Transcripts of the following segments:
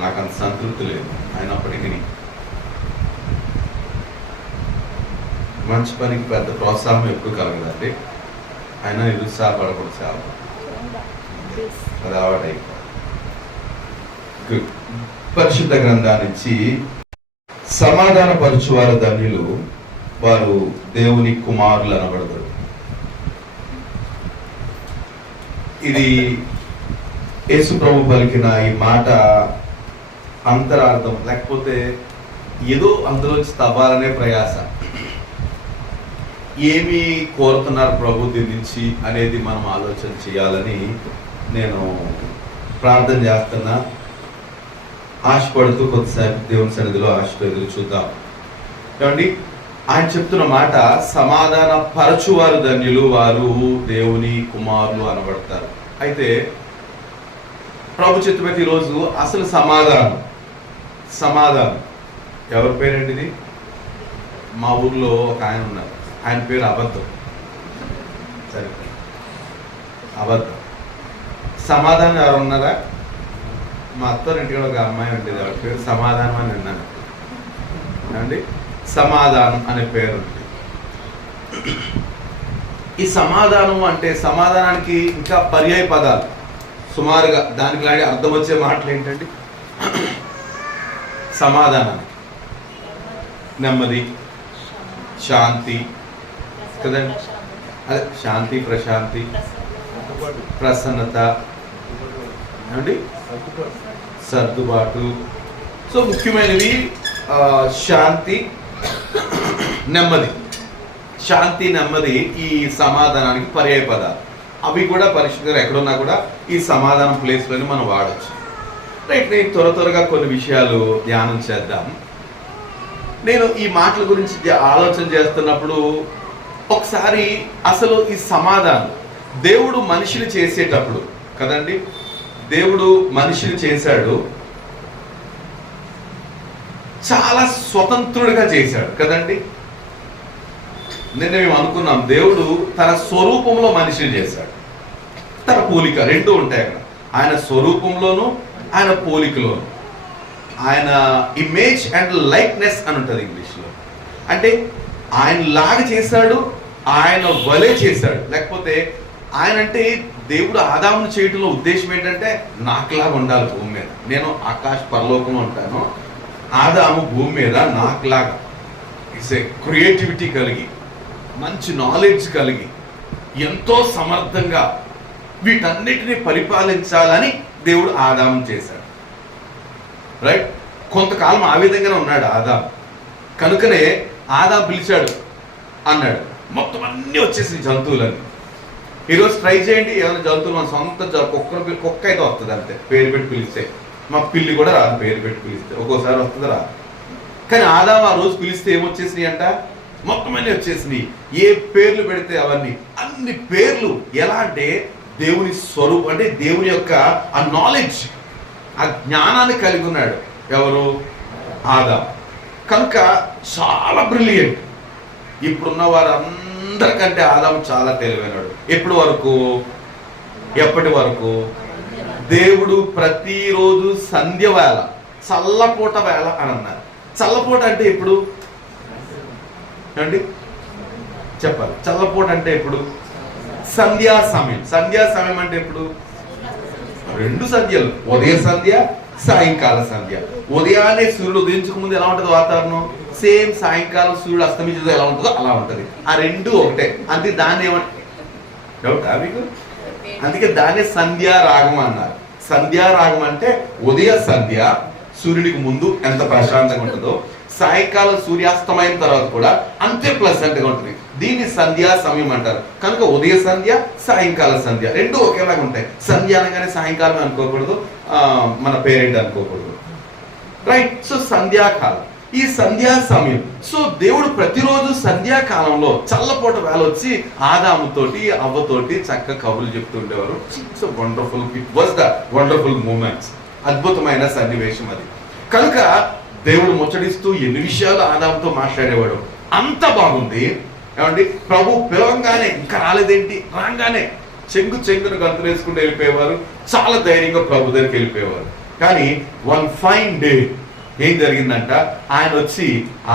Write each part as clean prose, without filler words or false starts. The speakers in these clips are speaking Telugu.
నాకు అంత సంతృప్తి లేదు. అయినప్పటికీ మంచి పనికి పెద్ద ప్రోత్సాహం ఎప్పుడు కలగదండి. అయినా నిరుత్సాహపడకూడదు. సేవ అది అలవాటు అయిపోయి పరిశుద్ధ గ్రంథాన్నిచ్చి సమాధాన పరచువారు ధన్యులు, వారు దేవుని కుమారులు అనబడతారు. ఇది యేసు ప్రభు పలికిన ఈ మాట అంతరార్థం, లేకపోతే ఏదో అందులోంచి తవ్వాలనే ప్రయాస. ఏమి కోరుతున్నారు ప్రభు దీని నుంచి అనేది మనం ఆలోచన చేయాలని నేను ప్రార్థన చేస్తున్నా. ఆశపడుతూ కొద్దిసేపు దేవుని సన్నిధిలో ఆశతో ఎదురు చూద్దాం. ఏమండి, ఆయన చెప్తున్న మాట, సమాధాన పరచువారు ధన్యులు, వారు దేవుని కుమారులు అనబడతారు. అయితే ప్రభు చిత్తమైతే ఈరోజు అసలు సమాధానం ఎవరి పేరండి ఇది? మా ఊర్లో ఒక ఆయన ఉన్నారు, ఆయన పేరు అబద్ధం. సరే, అబద్ధం. సమాధానం ఎవరు ఉన్నారా? మా అత్తోరింటికి ఒక అమ్మాయి ఉండేది, ఆవిడ పేరు సమాధానం అని విన్నాను. ఏమండి, సమాధానం అనే పేరు ఉంది. ఈ సమాధానం అంటే సమాధానానికి ఇంకా పర్యాయ పదాలు సుమారుగా దానికి లాంటి అర్థం వచ్చే మాటలు ఏంటండి? సమాధానానికి నెమ్మది, శాంతి కదండి. అదే శాంతి, ప్రశాంతి, ప్రసన్నత, ఏమండి, సర్దుబాటు. సో ముఖ్యమైనవి శాంతి, నెమ్మది. శాంతి, నెమ్మది ఈ సమాధానానికి పర్యాయ పదాలు. అవి కూడా పరిశుద్ధంగా ఎక్కడున్నా కూడా ఈ సమాధానం ప్లేస్లోనే మనం వాడచ్చు. రైట్, నేను త్వరగా కొన్ని విషయాలు ధ్యానం చేద్దాం. నేను ఈ మాటల గురించి ఆలోచన చేస్తున్నప్పుడు ఒకసారి అసలు ఈ సమాధానం దేవుడు మనిషిని చేసేటప్పుడు కదండి, దేవుడు మనిషిని చేశాడు, చాలా స్వతంత్రుడిగా చేశాడు కదండి. నిన్న మేము అనుకున్నాం, దేవుడు తన స్వరూపంలో మనిషిని చేశాడు, తన పోలిక రెండు ఉంటాయి అక్కడ. ఆయన స్వరూపంలోను ఆయన పోలికలోను. ఆయన ఇమేజ్ అండ్ లైక్నెస్ అని ఉంటుంది ఇంగ్లీష్లో. అంటే ఆయన లాగా చేశాడు, ఆయన వలే చేశాడు. లేకపోతే ఆయన అంటే దేవుడు ఆదామును చేయటంలో ఉద్దేశం ఏంటంటే, నాకులాగా ఉండాలి భూమి మీద, నేను ఆకాశ పరలోకంలో ఉంటాను, ఆదాము భూమి మీద నాకులాగా ఇట్స్ ఏ క్రియేటివిటీ కలిగి, మంచి నాలెడ్జ్ కలిగి, ఎంతో సమర్థంగా వీటన్నిటిని పరిపాలించాలని దేవుడు ఆదాము చేశాడు. రైట్, కొంతకాలం ఆ విధంగానే ఉన్నాడు ఆదాము. కనుకనే ఆదాము పిలిచాడు, అన్నాడు, మొత్తం అన్నీ వచ్చేసి జంతువులన్నీ. ఈరోజు ట్రై చేయండి, ఏమైనా జంతువులు మన సొంత కుక్క అయితే వస్తుంది అంతే, పేరు పెట్టి పిలిస్తే. మా పిల్లి కూడా రాదు పేరు పెట్టి పిలిస్తే, ఒక్కోసారి వస్తుంది రాదు. కానీ ఆదాము ఆ రోజు పిలిస్తే ఏమొచ్చేసినాయి అంట? మొత్తం అన్నీ వచ్చేసినాయి. ఏ పేర్లు పెడితే అవన్నీ, అన్ని పేర్లు. ఎలా అంటే దేవుని స్వరూపం, అంటే దేవుని యొక్క ఆ నాలెడ్జ్, ఆ జ్ఞానాన్ని కలిగి ఉన్నాడు ఎవరు? ఆదాము. కనుక చాలా బ్రిలియంట్. ఇప్పుడున్న వారందరికంటే ఆదాము చాలా తెలివైనడు. ఎప్పటి వరకు దేవుడు ప్రతిరోజు సంధ్య వేళ, చల్లపూట వేళ అని అన్నారు. చల్లపూట అంటే ఎప్పుడు అండి చెప్పాలి? చల్లపూట అంటే ఎప్పుడు? సంధ్యా సమయం. సంధ్యా సమయం అంటే ఎప్పుడు? రెండు సంధ్యలు, ఉదయ సంధ్య, సాయంకాల సంధ్య. ఉదయాన్నే సూర్యుడు ఉదయించక ముందు ఎలా ఉంటుంది వాతావరణం, సేమ్ సాయంకాలం సూర్యుడు అస్తమించదు ఎలా ఉంటుందో అలా ఉంటుంది. ఆ రెండు ఒకటే. అందుకే దాన్ని డౌటా మీకు? అందుకే దాన్ని సంధ్యారాగం అన్నారు. సంధ్యారాగం అంటే ఉదయ సంధ్య, సూర్యుడికి ముందు ఎంత ప్రశాంతంగా ఉంటుందో, సాయంకాలం సూర్యాస్తమైన తర్వాత కూడా అంతే ప్లెజెంట్గా ఉంటుంది. దీన్ని సంధ్యా సమయం అంటారు. కనుక ఉదయ సంధ్య, సాయంకాల సంధ్య రెండు ఒకేలాగా ఉంటాయి. సంధ్య అనగానే సాయంకాలం అనుకోకూడదు, మన పేరెంట్ అనుకోకూడదు. రైట్, సో సంధ్యాకాలం, ఈ సంధ్యా సమయం. సో దేవుడు ప్రతిరోజు సంధ్యాకాలంలో చల్లపూట వేళ వచ్చి ఆదాముతోటి అవ్వతోటి చక్కగా కబుర్లు చెప్తుండేవారు. It's wonderful, it was the wonderful moments. అద్భుతమైన సన్నివేశం అది. కనుక దేవుడు ముచ్చడిస్తూ ఎన్ని విషయాలు ఆదాముతో మాట్లాడేవాడు. అంత బాగుంది. ఏమండి, ప్రభు పిలవంగానే ఇంకా రాలేదేంటి, రాగానే చెంగును గంతులు వేసుకుంటూ వెళ్ళిపోయేవారు. చాలా ధైర్యంగా ప్రభు దగ్గరికి వెళ్ళిపోయేవారు. కానీ వన్ ఫైన్ డే ఏం జరిగిందంట, ఆయన వచ్చి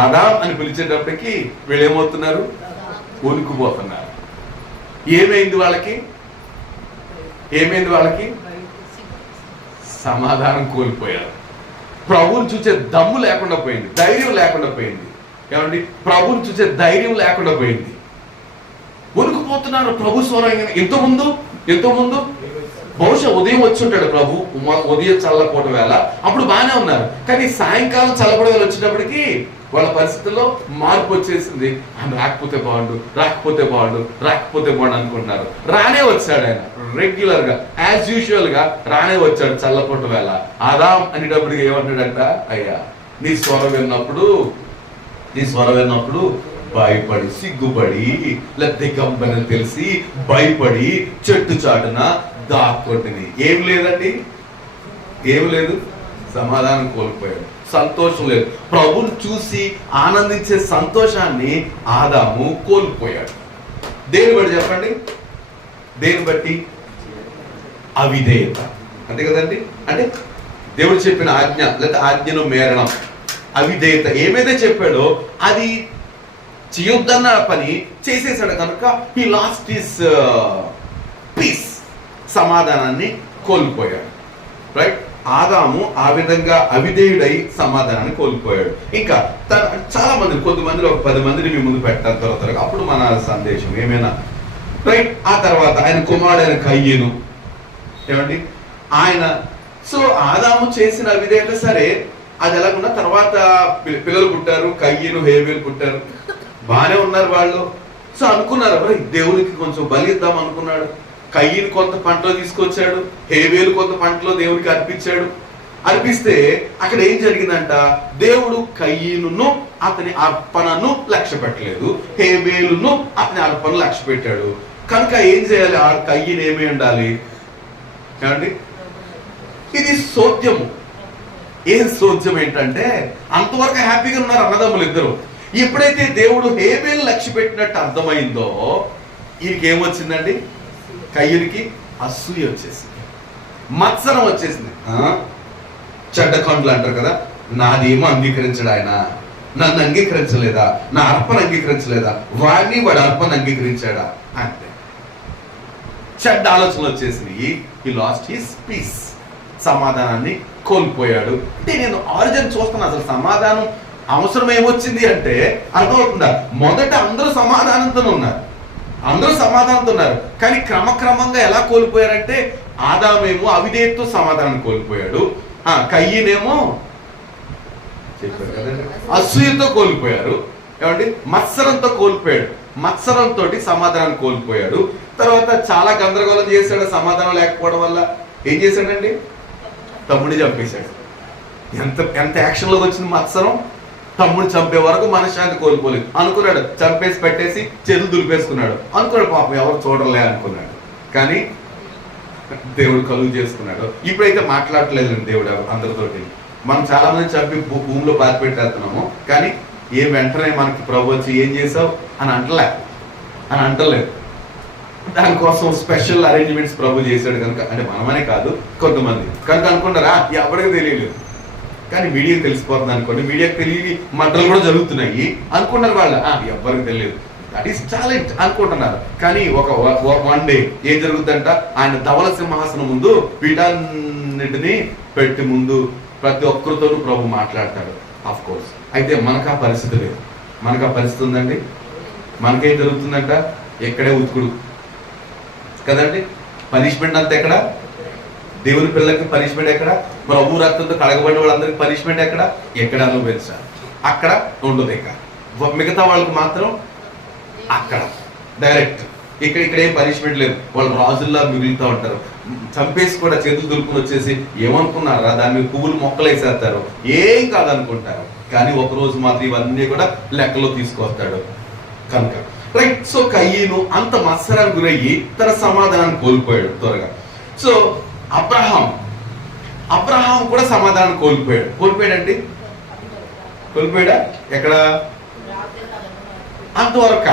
ఆదాం అని పిలిచేటప్పటికి వీళ్ళు ఏమవుతున్నారు, వణుకుపోతున్నారు. ఏమైంది వాళ్ళకి? సమాధానం కోల్పోయారు. ప్రభువుని చూసే దమ్ము లేకుండా పోయింది, ధైర్యం లేకుండా పోయింది. ఏమండి, ప్రభువుని చూసే ధైర్యం లేకుండా పోయింది. వణుకుపోతున్నారు ప్రభు స్వరం. ఎంతో ముందు బహుశా ఉదయం వచ్చి ఉంటాడు ప్రభు, ఉదయం చల్లపోవడం వేళ, అప్పుడు బాగానే ఉన్నారు. కానీ సాయంకాలం చల్లపడ వేళ వచ్చేటప్పటికి వాళ్ళ పరిస్థితుల్లో మార్పు వచ్చేసింది. ఆయన రాకపోతే బాగుండు అనుకుంటున్నారు. రానే వచ్చాడు ఆయన, రెగ్యులర్ గా యాజ్ యూజువల్ గా రానే వచ్చాడు చల్లపోట వేళ. ఆదాం అనేటప్పటికి ఏమంటాడంట, అయ్యా నీ స్వరం విన్నప్పుడు భయపడి, సిగ్గుపడి, లేకపోతే గంబని తెలిసి భయపడి చెట్టు చాటున దాక్కొట్టింది. ఏం లేదు, సమాధానం కోల్పోయాడు, సంతోషం లేదు. ప్రభుని చూసి ఆనందించే సంతోషాన్ని ఆదాము కోల్పోయాడు. దేని బట్టి చెప్పండి? దేని బట్టి? అవిధేయత. అంతే కదండి. అంటే దేవుడు చెప్పిన ఆజ్ఞ లేదా ఆజ్ఞను మేరడం, అవిధేయత. ఏమైతే చెప్పాడో అది చేయొద్దన్న పని చేసేసాడు కనుక హీ లాస్ట్ హిస్ పీస్, సమాధానాన్ని కోల్పోయాడు. రైట్? ఆదాము ఆ విధంగా అవిధేయుడై సమాధానాన్ని కోల్పోయాడు. ఇంకా చాలా మంది, కొద్దిమందిలో 10 మందిని మీ ముందు పెట్టారు త్వరగా, అప్పుడు మన సందేశం ఏమైనా. రైట్? ఆ తర్వాత ఆయన కుమారుడైన కయ్యను, ఏమండి ఆయన, సో ఆదాము చేసిన అవిధేయత సరే, అది ఎలాగున్నా తర్వాత పిల్లలు పుట్టారు, కయ్యను హేబేలు పుట్టారు, బాగానే ఉన్నారు వాళ్ళు. సో అనుకున్నారు దేవునికి కొంచెం బలి ఇద్దాం అనుకున్నాడు. కయ్యను కొంత పంటలో తీసుకొచ్చాడు, హేబేలు కొంత పంటలో దేవునికి అర్పిస్తే అక్కడ ఏం జరిగిందంట, దేవుడు కయ్యను అతని అర్పణను లక్ష్య పెట్టలేదు, హేబేలును అతని అర్పణను లక్ష్య పెట్టాడు. కనుక ఏం చేయాలి, ఆ కయ్యను ఏమై ఉండాలి? ఏమండి, ఇది సోద్యము. ఏం సోద్యం ఏంటంటే, అంతవరకు హ్యాపీగా ఉన్నారు అన్నదమ్ములు ఇద్దరు. ఎప్పుడైతే దేవుడు హేబేలు లక్ష్య పెట్టినట్టు అర్థమైందో, ఈయనకి ఏమొచ్చిందండి, కయ్యనికి అసూయ వచ్చేసింది, మత్సరం వచ్చేసింది. చెడ్డ కండ్లు అంటారు కదా, నాదేమో అంగీకరించడు ఆయన, నన్ను అంగీకరించలేదా, నా అర్పణ అంగీకరించలేదా, వాడి అర్పణ అంగీకరించాడా, అంతే చెడ్డ ఆలోచనలు వచ్చేసింది. హి లాస్ట్ హిస్ పీస్, సమాధానాన్ని కోల్పోయాడు. అంటే నేను ఆరిజిన్ చూస్తున్నాను, అసలు సమాధానం అవసరం ఏమొచ్చింది అంటే అర్థమవుతుందా? మొదట అందరూ సమాధానంతో ఉన్నారు, కానీ క్రమక్రమంగా ఎలా కోల్పోయారంటే, ఆదామేమో అవిధేయతతో సమాధానం కోల్పోయాడు, కయ్యనేమో చెప్పారు కదండి అసూయతో కోల్పోయారు. ఏమండి, మత్సరంతో కోల్పోయాడు, మత్సరంతో సమాధానం కోల్పోయాడు. తర్వాత చాలా గందరగోళం చేశాడు, సమాధానం లేకపోవడం వల్ల ఏం చేశాడండి, తమ్ముడిని చంపేశాడు. ఎంత యాక్షన్లోకి వచ్చింది మత్సరం, తమ్ముడు చంపే వరకు మనశ్శాంతి కోల్పోలేదు. అనుకున్నాడు చంపేసి పెట్టేసి చేతులు దులిపేసుకున్నాడు, అనుకున్నాడు పాపం ఎవరు చూడలే అనుకున్నాడు. కానీ దేవుడు కలుగు చేసుకున్నాడు. ఇప్పుడైతే మాట్లాడట్లేదు దేవుడు అందరితోటి. మనం చాలా మంది చంపి భూమిలో బాధ పెట్టేస్తున్నాము, కానీ వెంటనే మనకి ప్రభు వచ్చి ఏం చేసావు అని అంటలేదు. దానికోసం స్పెషల్ అరేంజ్మెంట్స్ ప్రభు చేశాడు కనుక, అంటే మనమనే కాదు కొంతమంది కనుక అనుకున్నారా, ఎవరికి తెలియలేదు. కానీ మీడియాకి తెలిసిపోతుంది అనుకోండి, మీడియాకి తెలియని మంటలు కూడా జరుగుతున్నాయి అనుకున్నారు వాళ్ళు, ఎవరికి తెలియదు, దట్ ఈస్ టాలెంట్ అనుకుంటున్నారు. కానీ వన్ డే ఏం జరుగుతుందంట, ఆయన ధవల సింహాసనం ముందు వీటన్నిటిని పెట్టి ముందు ప్రతి ఒక్కరితోనూ ప్రభు మాట్లాడతాడు. ఆఫ్ కోర్స్ అయితే మనకు ఆ పరిస్థితి లేదు. మనకు ఆ పరిస్థితి ఉందండి. మనకేం జరుగుతుందంట, ఎక్కడే ఉతుకుడు కదండి. పనిష్మెంట్ అంతా ఎక్కడ, దేవుని పిల్లలకి పనిష్మెంట్ ఎక్కడ, ప్రభు రక్తంతో కడగబడిన వాళ్ళందరికీ పనిష్మెంట్ ఎక్కడ అనుభవించాలి, అక్కడ ఉండదు. ఇక మిగతా వాళ్ళకి మాత్రం అక్కడ డైరెక్ట్, ఇక్కడ ఏం పనిష్మెంట్ లేదు. వాళ్ళు రాజుల్లా మిగులుతూ ఉంటారు. చంపేసి కూడా చేతులు దులుపుని వచ్చేసి ఏమనుకున్నారా, దాని మీద పువ్వులు మొక్కలు వేసేస్తారు, ఏం కాదనుకుంటారు. కానీ ఒకరోజు మాత్రం ఇవన్నీ కూడా లెక్కలో తీసుకొస్తాడు కనుక. రైట్? సో కయ్యను అంత మత్సరానికి గురయ్యి తన సమాధానాన్ని కోల్పోయాడు త్వరగా. సో అబ్రహాం కూడా సమాధానం కోల్పోయాడండి. కోల్పోయాడా? ఎక్కడ? అంతవరకు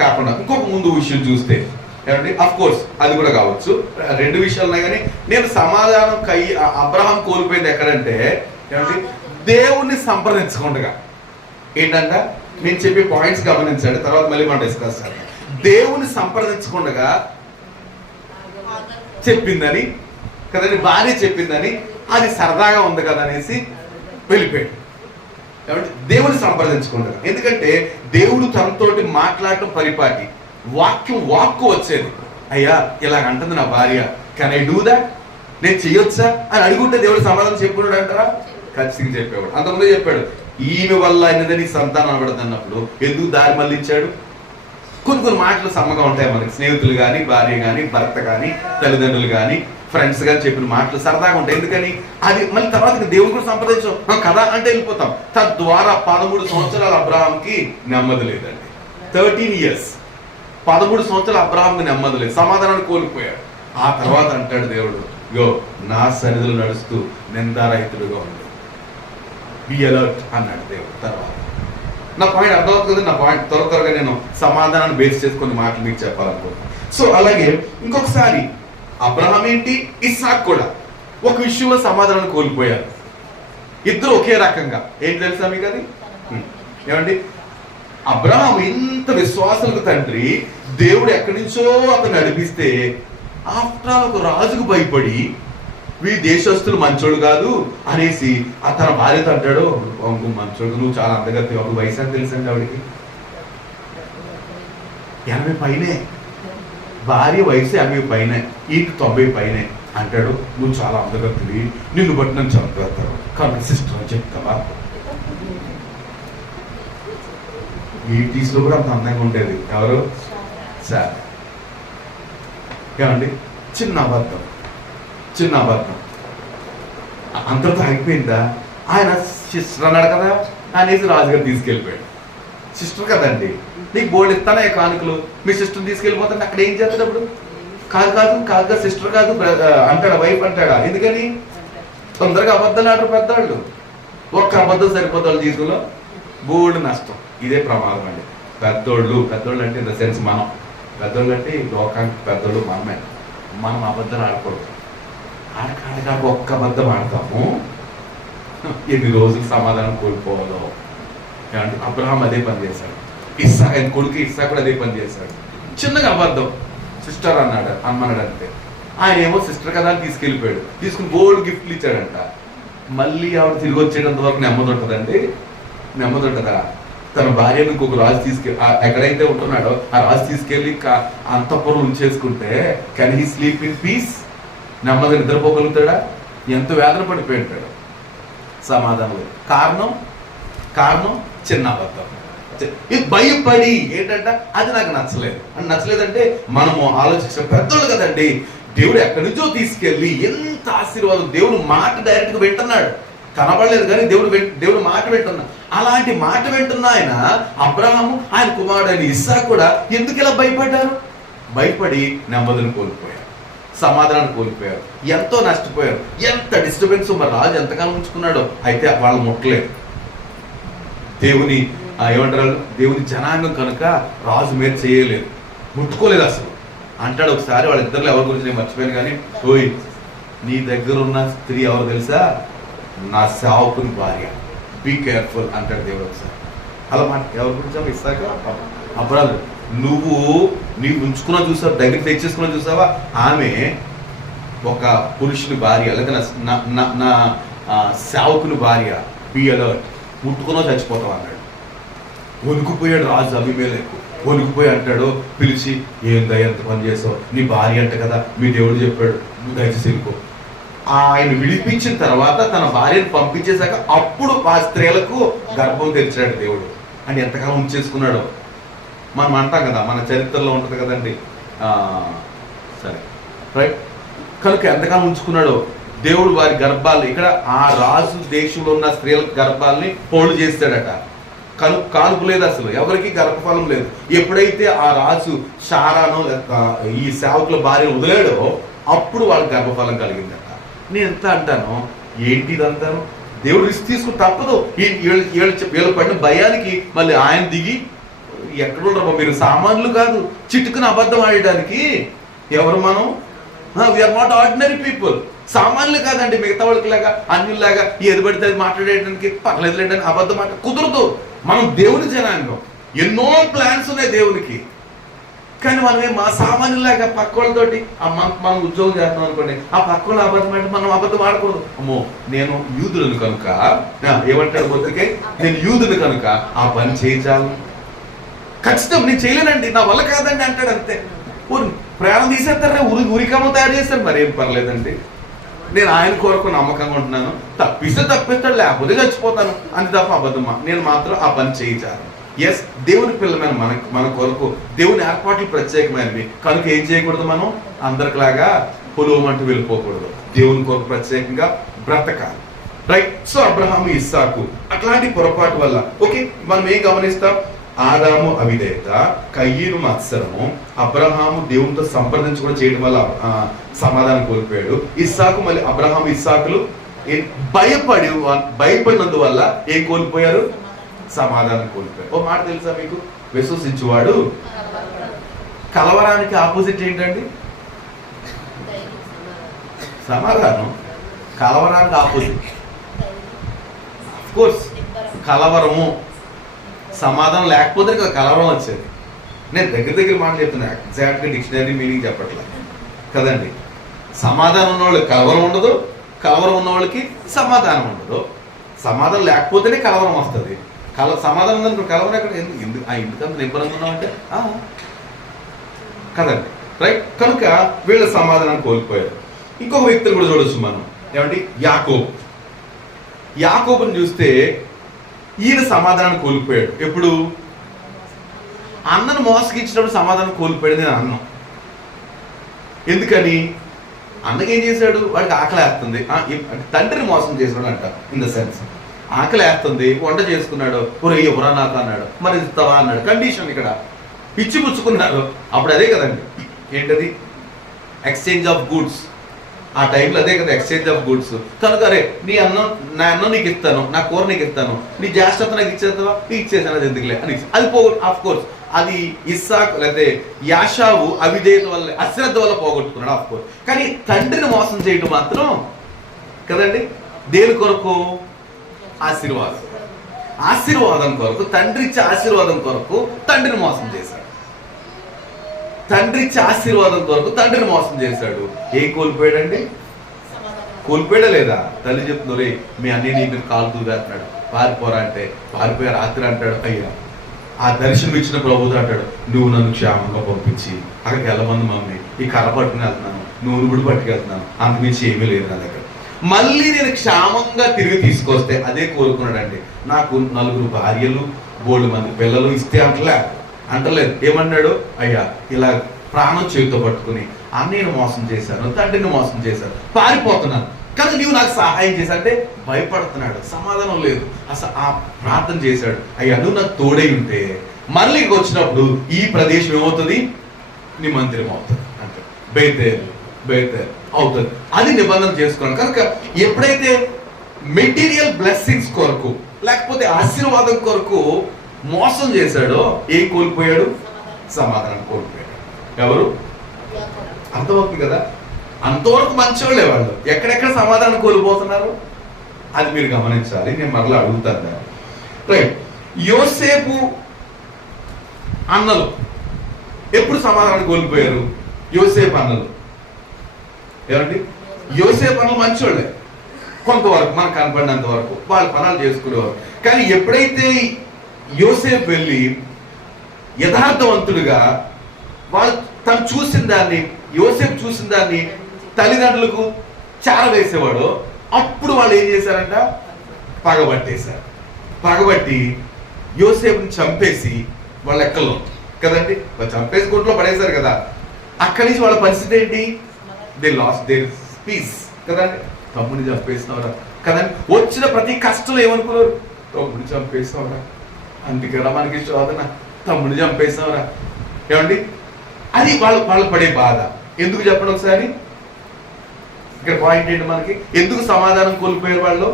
కాకుండా ఇంకొక ముందు విషయం చూస్తే ఏమండి, అఫ్ కోర్స్ అది కూడా కావచ్చు, రెండు విషయాలు ఉన్నాయి. కానీ నేను సమాధానం అబ్రహాం కోల్పోయింది ఎక్కడంటే ఏమండి, దేవుణ్ణి సంప్రదించకుండా. ఏంటంట, నేను చెప్పే పాయింట్స్ గమనించండి, తర్వాత మళ్ళీ మనం డిస్కస్ చేద్దాం. దేవుని సంప్రదించకుండా చెప్పిందని కదండి, భార్య చెప్పిందని, అది సరదాగా ఉంది కదా అనేసి వెళ్ళిపోయాడు. కాబట్టి దేవుని సంప్రదించకుండా, ఎందుకంటే దేవుడు తనతోటి మాట్లాడటం పరిపాటి, వాక్కు వచ్చేది. అయ్యా ఇలాగ అంటుంది నా భార్య, కెన్ ఐ డూ దాట్, నేను చెయ్యొచ్చా అని అడుగుంటే దేవుడు సమాధానం చెప్పాడు అంటారా? ఖచ్చితంగా చెప్పేవాడు. అంతకుముందే చెప్పాడు, ఈమె వల్ల అయినదని సంతానం అనబడదు అన్నప్పుడు ఎందుకు దారి మళ్ళించాడు? కొన్ని మాటలు సమ్మగా ఉంటాయి మనకి, స్నేహితులు కానీ, భార్య కానీ, భర్త కానీ, తల్లిదండ్రులు కానీ, ఫ్రెండ్స్ కానీ చెప్పిన మాటలు సరదాగా ఉంటాయి. ఎందుకని, అది మళ్ళీ తర్వాత దేవుని కూడా సంప్రదించాం కదా అంటే వెళ్ళిపోతాం. తద్వారా 13 సంవత్సరాలు అబ్రహాంకి నెమ్మది లేదండి. 13 years 13 సంవత్సరాలు అబ్రహాంకి నెమ్మది లేదు, సమాధానాన్ని కోల్పోయాడు. ఆ తర్వాత అంటాడు దేవుడు, యో నా సన్నిధిలో నడుస్తూ నిందారహితుడుగా ఉంది, బి అలర్ట్ అన్నాడు దేవుడు. తర్వాత నా పాయింట్ అర్థమవుతుంది. నా పాయింట్ త్వరగా నేను సమాధానాన్ని బేస్ చేసుకుని మాటలు మీకు చెప్పాలనుకుంటున్నాను. సో అలాగే ఇంకొకసారి అబ్రహాం ఏంటి, ఇస్సాక్ కూడా ఒక విషయంలో సమాధానాన్ని కోల్పోయారు. ఇద్దరు ఒకే రకంగా. ఏంటి తెలుసా మీకు అది? ఏమండి, అబ్రహాం ఇంత విశ్వాసాలకు తండ్రి, దేవుడు ఎక్కడి నుంచో అతను నడిపిస్తే ఆఫ్టర్ ఆల్ ఒక రాజుకు భయపడి వీడి దేశస్తులు మంచోడు కాదు అనేసి తన భార్యతో అంటాడు, మంచోడు నువ్వు చాలా అందగత్తి. ఒక వయసు అని తెలుసండి ఆవిడికి 80 పైనే, భార్య వయసు 80 పైనే, ఈ 90 పైనే. అంటాడు, నువ్వు చాలా అందగత్తివి, నిన్ను బట్టి నన్ను చంపేస్తాడు, కాబట్టి సిస్టర్ అని చెప్తావా? 80s లో కూడా అంత అందంగా ఉండేది. ఎవరు? సార్. ఏమండి, చిన్న అబద్ధం అంతటితో అయిపోయిందా? ఆయన సిస్టర్ అన్నాడు కదా అనేసి రాజుగారు తీసుకెళ్ళిపోయాడు. సిస్టర్ కదండి, నీకు బోర్డు ఇస్తానా కానుకలు, మీ సిస్టర్ని తీసుకెళ్ళిపోతాను, అక్కడ ఏం చేస్తాడు అప్పుడు? కాదు సిస్టర్ కాదు అంటాడా, వైఫ్ అంటాడా? ఎందుకని? తొందరగా అబద్ధాలు ఆడరు పెద్దవాళ్ళు. ఒక్క అబద్ధం సరిపోతాడు జీవితంలో బోర్డు నష్టం. ఇదే ప్రమాదం అండి. పెద్దోళ్ళు అంటే ఇన్ ద సెన్స్ మనం పెద్దోళ్ళు అంటే లోకానికి పెద్దోళ్ళు మనమే. మనం అబద్ధాలు ఆడకూడదు. ఆడకాడగా ఒక్క అబద్ధం ఆడతాము, ఎన్ని రోజులు సమాధానం కోల్పోవాలో. ఏమంటే అబ్రహాం అదే పని చేశాడు, ఆయన కొడుకు ఇస్సాకు కూడా అదే పని చేశాడు. చిన్నగా అబద్ధం, సిస్టర్ అన్నాడు అంతే. ఆయన ఏమో సిస్టర్ కదా అని తీసుకెళ్ళిపోయాడు, తీసుకుని గోల్డ్ గిఫ్ట్లు ఇచ్చాడంట. మళ్ళీ ఆవిడ తిరిగి వచ్చేటంత వరకు నెమ్మది ఉంటుందా? తన భార్యను ఇంకొక రాజు ఎక్కడైతే ఉంటున్నాడో ఆ రాజు తీసుకెళ్ళి అంతఃపురం ఉంచేసుకుంటే can he sleep in peace? నెమ్మదిగా నిద్రపోగలుగుతాడా? ఎంతో వేదన పడిపోయి ఉంటాడు. సమాధానం కారణం చిన్న అబద్ధం. ఇది భయపడి ఏంటంటే అది నాకు నచ్చలేదంటే మనము ఆలోచించాం. పెద్దోళ్ళు కదండి, దేవుడు ఎక్కడి నుంచో తీసుకెళ్ళి ఎంత ఆశీర్వాదం, దేవుడు మాట డైరెక్ట్ గా వింటున్నాడు, కనబడలేదు కానీ దేవుడు మాట వింటున్నాడు. అలాంటి మాట వింటున్న ఆయన అబ్రహాము, ఆయన కుమారుడైన ఇస్సాకు కూడా ఎందుకు ఇలా భయపడ్డారు? భయపడి నెమ్మదిని కోల్పోయారు, సమాధానాన్ని కోల్పోయారు, ఎంతో నష్టపోయారు. ఎంత డిస్టర్బెన్స్. మరి రాజు ఎంతకాలం ఉంచుకున్నాడో, అయితే వాళ్ళు ముట్టలేదు. దేవుని దేవుని జనాంగం కనుక రాజు మీద చేయలేదు, ముట్టుకోలేదు అసలు. అంటాడు ఒకసారి వాళ్ళిద్దరిలో ఎవరి గురించి నేను మర్చిపోయాను కానీ, ఓయ్ నీ దగ్గర ఉన్న స్త్రీ ఎవరు తెలుసా? నా సేవకుని భార్య, బీ కేర్ఫుల్ అంటాడు దేవుడు ఒకసారి. అలా మాట ఎవరి గురించి ఇస్తాక అబ్రాలు నీవు ఉంచుకున్నా చూసావా, దగ్గర తెచ్చేసుకున్నా చూసావా? ఆమె ఒక పురుషుని భార్య, లేదా నా సేవకుని భార్య, బీ అలర్ట్, ముట్టుకున్నా చచ్చిపోతావు అన్నాడు. వణుకుపోయాడు రాజు అభిమేలెకు. వణుకుపోయి అంటాడు, పిలిచి ఏందయ్య ఎంత పని చేసావు, నీ భార్య అంట కదా, మీ దేవుడు చెప్పాడు, నువ్వు దయచేసి వెళ్ళిపో. ఆయన విడిపించిన తర్వాత తన భార్యను పంపించేశాక అప్పుడు ఆ స్త్రీలకు గర్భం తెరిచాడు దేవుడు. అని ఎంతకాలం ఉంచేసుకున్నాడో మనం అంటాం కదా, మన చరిత్రలో ఉంటుంది కదండి. సరే రైట్. కనుక ఎంతకాలం ఉంచుకున్నాడో దేవుడు వారి గర్భాలు, ఇక్కడ ఆ రాజు దేశంలో ఉన్న స్త్రీల గర్భాలని పోళ్ళు చేస్తాడట. కానుపు లేదు, అసలు ఎవరికి గర్భఫలం లేదు. ఎప్పుడైతే ఆ రాజు షారానో ఈ సేవకుల భార్యను వదిలాడో అప్పుడు వాళ్ళకి గర్భఫలం కలిగిందట. నేను ఎంత అంటాను, ఏంటి ఇదంతాను? దేవుడు రిస్క్ తీసుకుని తప్పదు. వీళ్ళు పడిన భయానికి మళ్ళీ ఆయన దిగి ఎక్కడుండరు మీరు, సామాన్లు కాదు చిటుకుని అబద్ధం ఆడడానికి. ఎవరు మనం? We are not ordinary people. సామాన్లు కాదండి, మిగతా వాళ్ళకి లాగా అన్యుల్లాగా ఏది పడితే అది మాట్లాడేయడానికి పర్లేదు లేదని అబద్ధం మాట కుదరదు. మనం దేవుని జనాంగం, ఎన్నో ప్లాన్స్ ఉన్నాయి దేవునికి. కానీ మనమే మా సామాన్యులాగా పక్క వాళ్ళతోటి మనం ఉద్యోగం చేస్తున్నాం అనుకోండి, ఆ పక్క వాళ్ళు అబద్ధం అంటే మనం అబద్ధం ఆడకూడదు. అమ్మో నేను యూదులను కనుక, ఏమంటాడు బొద్దుకే, నేను యూదుని కనుక ఆ పని చేయించాలి, ఖచ్చితం నేను చేయలేనండి, నా వల్ల కాదండి అంటాడు. అంతే. ప్రాణం తీసేస్తారా, ఉరికమ్మ తయారు చేస్తారు, మరేం పర్లేదండి, నేను ఆయన కొరకు నమ్మకంగా ఉంటున్నాను, తప్పిస్తే తప్పిస్తాడు, లేకపోతే చచ్చిపోతాను అని తప్ప అబద్ధమా, నేను మాత్రం ఆ పని చేయించాలి. ఎస్, దేవుని పిల్లమైన మన కొరకు దేవుని ఏర్పాట్లు ప్రత్యేకమైనవి కనుక ఏం చేయకూడదు, మనం అందరికిలాగా పొలువమంటూ వెళ్ళిపోకూడదు, దేవుని కొరకు ప్రత్యేకంగా బ్రతకాలి. రైట్. సో అబ్రహాము ఇస్సాకు అట్లాంటి పొరపాటు వల్ల ఓకే మనం ఏం గమనిస్తాం, ఆదాము అవిధేయత, కయ్యను మత్సరము, అబ్రహాము దేవునితో సంప్రదించుకోవడం చేయడం వల్ల సమాధానం కోల్పోయాడు. ఇస్సాకు మళ్ళీ అబ్రహాము ఇస్సాకులు భయపడినందువల్ల ఏం కోల్పోయారు, సమాధానం కోల్పోయారు. ఓ మాట తెలుసా మీకు, విశ్వసించువాడు కలవరానికి ఆపోజిట్ ఏంటండి, సమాధానం. కలవరానికి ఆపోజిట్ ఆఫ్ కోర్స్ కలవరము. సమాధానం లేకపోతే కదా కలవరం వచ్చేది. నేను దగ్గర మాట చెప్తున్నా, ఎగ్జాక్ట్గా డిక్షనరీ మీనింగ్ చెప్పట్లేదు కదండి. సమాధానం ఉన్న వాళ్ళకి కలవరం ఉండదు, కలవరం ఉన్న వాళ్ళకి సమాధానం ఉండదు. సమాధానం లేకపోతేనే కలవరం వస్తుంది. సమాధానం ఉందని కలవరం ఎక్కడ, ఎందుకంత నిబ్బరంగా ఉన్నామంటే కదండి. రైట్. కనుక వీళ్ళ సమాధానం కోల్పోయారు. ఇంకొక వ్యక్తిని కూడా చూడొచ్చు మనం, ఏమంటే యాకోబుని చూస్తే ఈయన సమాధానం కోల్పోయాడు. ఎప్పుడు? అన్నను మోసగించినప్పుడు సమాధానం కోల్పోయాడు. నేను అన్నం ఎందుకని, అన్నకి ఏం చేశాడు, వాడికి ఆకలి వేస్తుంది, తండ్రిని మోసం చేశాడు అంట. ఇన్ ద సెన్స్ ఆకలి వేస్తుంది, వంట చేసుకున్నాడు, ఒరే ఎవరా నాకు అన్నాడు, మరి ఇస్తావా అన్నాడు. కండిషన్ ఇక్కడ పిచ్చి పుచ్చుకున్నారు. అప్పుడు అదే కదండి, ఏంటది, ఎక్స్చేంజ్ ఆఫ్ గూడ్స్. ఆ టైంలో అదే కదా ఎక్స్చేంజ్ ఆఫ్ గూడ్స్. కనుక అరే నా అన్నం నీకు ఇస్తాను, నా కూర నీకు ఇస్తాను, నీ జ్యేష్ఠత నాకు ఇచ్చేస్తావా, నీకు ఇచ్చేసాను, అది ఎందుకులే అని. అది ఆఫ్ కోర్స్ అది ఇస్సాకు లేకపోతే యాషావు అవిధేయత వల్ల, అశ్రద్ధ వల్ల పోగొట్టుకున్నాడు ఆఫ్ కోర్స్. కానీ తండ్రిని మోసం చేయడం మాత్రం కదండి, దేని కొరకు, ఆశీర్వాదం కొరకు, తండ్రి ఇచ్చే ఆశీర్వాదం కొరకు తండ్రిని మోసం చేశాడు. తండ్రి ఇచ్చే ఆశీర్వాదం కొరకు తండ్రిని మోసం చేశాడు. ఏం కోల్పోయాడండి, కోల్పోయాడా లేదా? తల్లి చెప్తున్నారు, రే మీ అన్నయ్య నీ మీద కాలు దూవేస్తున్నాడు, పారిపోరా అంటే పారిపోయా. రాత్రి అంటాడు, అయ్యా ఆ దర్శనం ఇచ్చిన ప్రభుతో అంటాడు, నువ్వు నన్ను క్షేమంగా పంపించి అక్కడికి వెళ్ళమంది మమ్మీ, ఈ కర్ర పట్టుకుని వెళ్తున్నాను, నూనె కూడా పట్టుకెళ్తున్నాను, అంతమించి ఏమీ లేదు నా దగ్గర, మళ్ళీ నేను క్షేమంగా తిరిగి తీసుకొస్తే అదే కోరుకున్నాడండి. నాకు 4 భార్యలు 3 మంది పిల్లలు ఇస్తే అంటలేదు. ఏమన్నాడు, అయ్యా ఇలా ప్రాణం చేతితో పట్టుకుని అన్నయ్యను మోసం చేశాను, తండ్రిని మోసం చేశాను, పారిపోతున్నాను, కానీ నీవు నాకు సహాయం చేశాడంటే భయపడుతున్నాడు, సమాధానం లేదు. అసలు ఆ ప్రార్థన చేశాడు, అయ్యా నువ్వు నాకు తోడై ఉంటే మళ్ళీ వచ్చినప్పుడు ఈ ప్రదేశం ఏమవుతుంది, నీ మందిరం అవుతుంది అంటే బేతేల్ అవుతుంది. అది నిబంధన చేసుకున్నాడు. కనుక ఎప్పుడైతే మెటీరియల్ బ్లెస్సింగ్స్ కొరకు లేకపోతే ఆశీర్వాదం కొరకు మోసం చేశాడో ఏం కోల్పోయాడు, సమాధానం కోల్పోయాడు. ఎవరు? అర్థమవుతుంది కదా. అంతవరకు మంచివాళ్ళే వాళ్ళు, ఎక్కడెక్కడ సమాధానం కోల్పోతున్నారు అది మీరు గమనించాలి. నేను మరలా అడుగుతాను. రైట్. యోసేపు అన్నలు ఎప్పుడు సమాధానం కోల్పోయారు? యోసేపు అన్నలు ఏమండి, యోసేపు అన్నలు మంచివాళ్ళే కొంతవరకు, మనకు కనపడినంత వరకు వాళ్ళు పనాలు చేసుకునేవారు. కానీ ఎప్పుడైతే యోసేపు వెళ్ళి యథార్థవంతుడిగా వాళ్ళు తను చూసిన దాన్ని, యోసేపు చూసిన దాన్ని తల్లిదండ్రులకు చారవేసేవాడు, అప్పుడు వాళ్ళు ఏం చేశారంట, పగబట్టేశారు. పగబట్టి యోసేపుని చంపేసి వాళ్ళ లెక్కల్లో కదండి, వాళ్ళు చంపేసి గుంట్లో పడేశారు కదా. అక్కడి నుంచి వాళ్ళ పరిస్థితి ఏంటి, దే లాస్ట్ దేర్ పీస్ కదండి. తమ్ముడిని చంపేసినవరా కదండి. వచ్చిన ప్రతి కష్టం ఏమనుకున్నారు, తమ్ముడిని చంపేసినవరా, అందుకేరా మనకి శోధన, తమ్ముడిని చంపేసినవరా. ఏమండి, అది వాళ్ళు పడే బాధ. ఎందుకు చెప్పండి ఒకసారి, ఇక్కడ పాయింట్ ఏంటి మనకి, ఎందుకు సమాధానం కోల్పోయారు వాళ్ళు?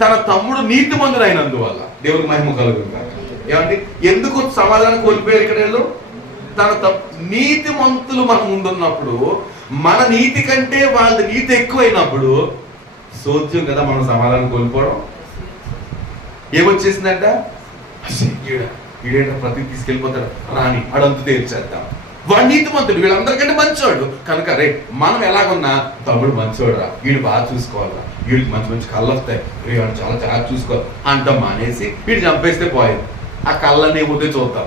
తన తమ్ముడు నీతిమంతుడు అయినందువల్ల. దేవుడికి మహిమ కలుగుతుంది. ఏమండి ఎందుకు సమాధానం కోల్పోయారు ఇక్కడ వీళ్ళు? తన నీతిమంతులు మన ముందున్నప్పుడు, మన నీతి కంటే వాళ్ళ నీతి ఎక్కువైనప్పుడు సోద్యం కదా మనం సమాధానం కోల్పోవడం. ఏమొచ్చేసిందంట, ఈడేంట ప్రతి తీసుకెళ్ళిపోతాడు రాని అడంతు తీర్చేద్దాం. వాడు నీతిమంతుడు, వీళ్ళందరికంటే మంచోడు కనుక రే మనం ఎలాగున్నా తమ్ముడు మంచోడు రా, వీడు బాగా చూసుకోవాలరా, వీడికి మంచి మంచి కళ్ళు వస్తాయి, వీడు చాలా జాగ్రత్త చూసుకోవాలి అంటాం మానేసి వీడు చంపేస్తే పోయేది. ఆ కళ్ళని ఏముంటే చూద్దాం.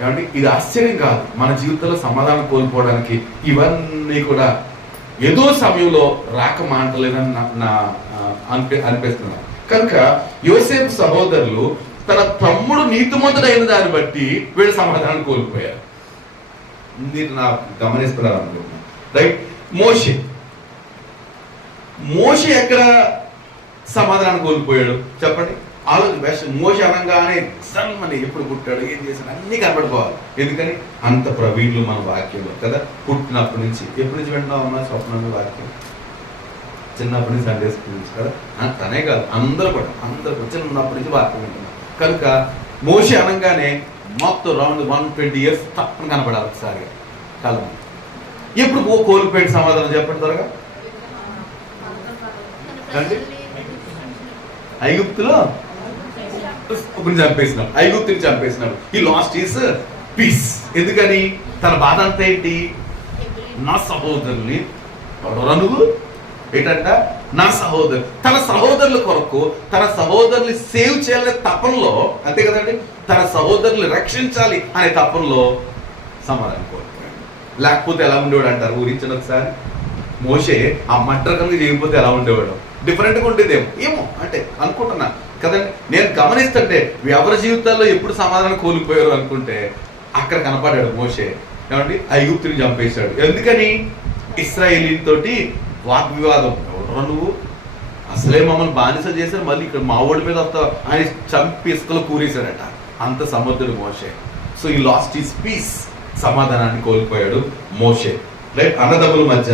ఏమంటే ఇది ఆశ్చర్యం కాదు, మన జీవితంలో సమాధానం కోల్పోవడానికి ఇవన్నీ కూడా ఏదో సమయంలో రాక మాంటలేదని అనిపిస్తున్నాను. కనుక యోసేపు సహోదరులు తన తమ్ముడు నీతిమంతుడైన దాన్ని బట్టి వీళ్ళు సమాధానం కోల్పోయారు. మీరు నా గమనిస్తున్నారు అనుకుంటున్నాను, రైట్? మోషే ఎక్కడ సమాధానం కోల్పోయాడు చెప్పండి? మోషే అనగానే సన్మని ఎప్పుడు పుట్టాడు, ఏం చేశాడు అన్ని కనబడిపోవాలి. ఎందుకని అంత ప్రవీణులు మన వాక్యంలో కదా. పుట్టినప్పటి నుంచి ఎప్పటి నుంచి వింటున్నాం అన్న స్వప్నం వాక్యం, చిన్నప్పటి నుంచి సండే స్కూల్ నుంచి కదా. తనే కాదు అందరూ కూడా చిన్నప్పటి నుంచి వాక్యం వింటున్నాం. కనుక మోషే అనగానే మొత్తం రౌండ్ 120 years తప్పని కనపడాలి ఒకసారిగా కాలం. ఎప్పుడు కోల్పోయాడు సమాధానం చెప్పండి త్వరగా. ఐగుప్తులో చంపేసినాడు, ఐగుప్తుని చంపేసినాడు. ఈ లాస్ట్ ఈస్ పీస్. ఎందుకని తన బాధ అంతా ఏంటి? నా సహోదరుని నువ్వు ఏంటంట, నా సహోదరు, తన సహోదరుల కొరకు తన సహోదరుని సేవ్ చేయాలనే తపనలో, అంతే కదండి, తన సహోదరుని రక్షించాలి అనే తపనలో సమాధానం కోల్పోయాడు. లేకపోతే ఎలా ఉండేవాడు అంటారు ఊరించిన ఒకసారి. మోషే ఆ మట్టర్ కనుక చేయకపోతే ఎలా ఉండేవాడు? డిఫరెంట్గా ఉండేదేమో ఏమో అంటే అనుకుంటున్నా కదండి. నేను గమనిస్తుంటే ఎవరి జీవితాల్లో ఎప్పుడు సమాధానం కోల్పోయారు అనుకుంటే అక్కడ కనపడాడు మోషే. ఏమండి ఐగుప్తుని చంపేశాడు. ఎందుకని? ఇశ్రాయేలీతోటి వాగ్వివాదం. ఎవరు నువ్వు, అసలే మమ్మల్ని బానిస చేశారు, మళ్ళీ ఇక్కడ మా ఓడి మీద వస్తా ఆయన చంపి ఇసుకలో కూరేశాడట. అంత సముద్రుడు మోషే. సో ఈ లాస్ట్ ఈస్ పీస్. సమాధానాన్ని కోల్పోయాడు మోషే. రైట్? అన్నదమ్ముల మధ్య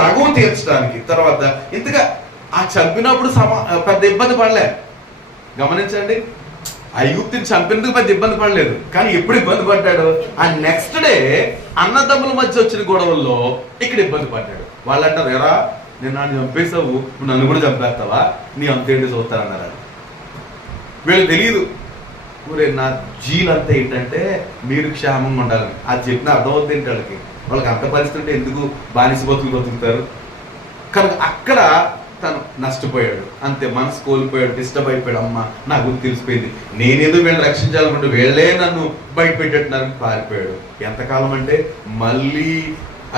తగువ తీర్చడానికి. తర్వాత ఇంతగా ఆ చంపినప్పుడు పెద్ద ఇబ్బంది పడలే. గమనించండి, ఐగుప్తుని చంపినందుకు పెద్ద ఇబ్బంది పడలేదు. కానీ ఎప్పుడు ఇబ్బంది పడ్డాడు? ఆ నెక్స్ట్ డే అన్నదమ్ముల మధ్య వచ్చిన గొడవల్లో ఇక్కడ ఇబ్బంది పడ్డాడు. వాళ్ళు అంటారు, ఎరా నేను నన్ను చంపేసావు, నన్ను కూడా చంపేస్తావా, నీ అంతేంటి చూస్తానన్నారు. వీళ్ళు తెలియదు, ఊరే నా జీలంతా ఏంటంటే మీరు క్షేమంగా ఉండాలని. అది చెప్పిన అర్థమవుతుంది ఏంటి వాళ్ళకి. వాళ్ళకి అంత పరిస్థితి ఎందుకు బానిస బతుకుతారు. కనుక అక్కడ తను నష్టపోయాడు, అంతే, మనసు కోల్పోయాడు, డిస్టర్బ్ అయిపోయాడు. అమ్మ నా గురించి తెలిసిపోయింది, నేనేదో వీళ్ళని రక్షించాలనుకుంటే వీళ్ళే నన్ను బయట పెట్టేట్టున్నారని పారిపోయాడు. ఎంతకాలం అంటే మళ్ళీ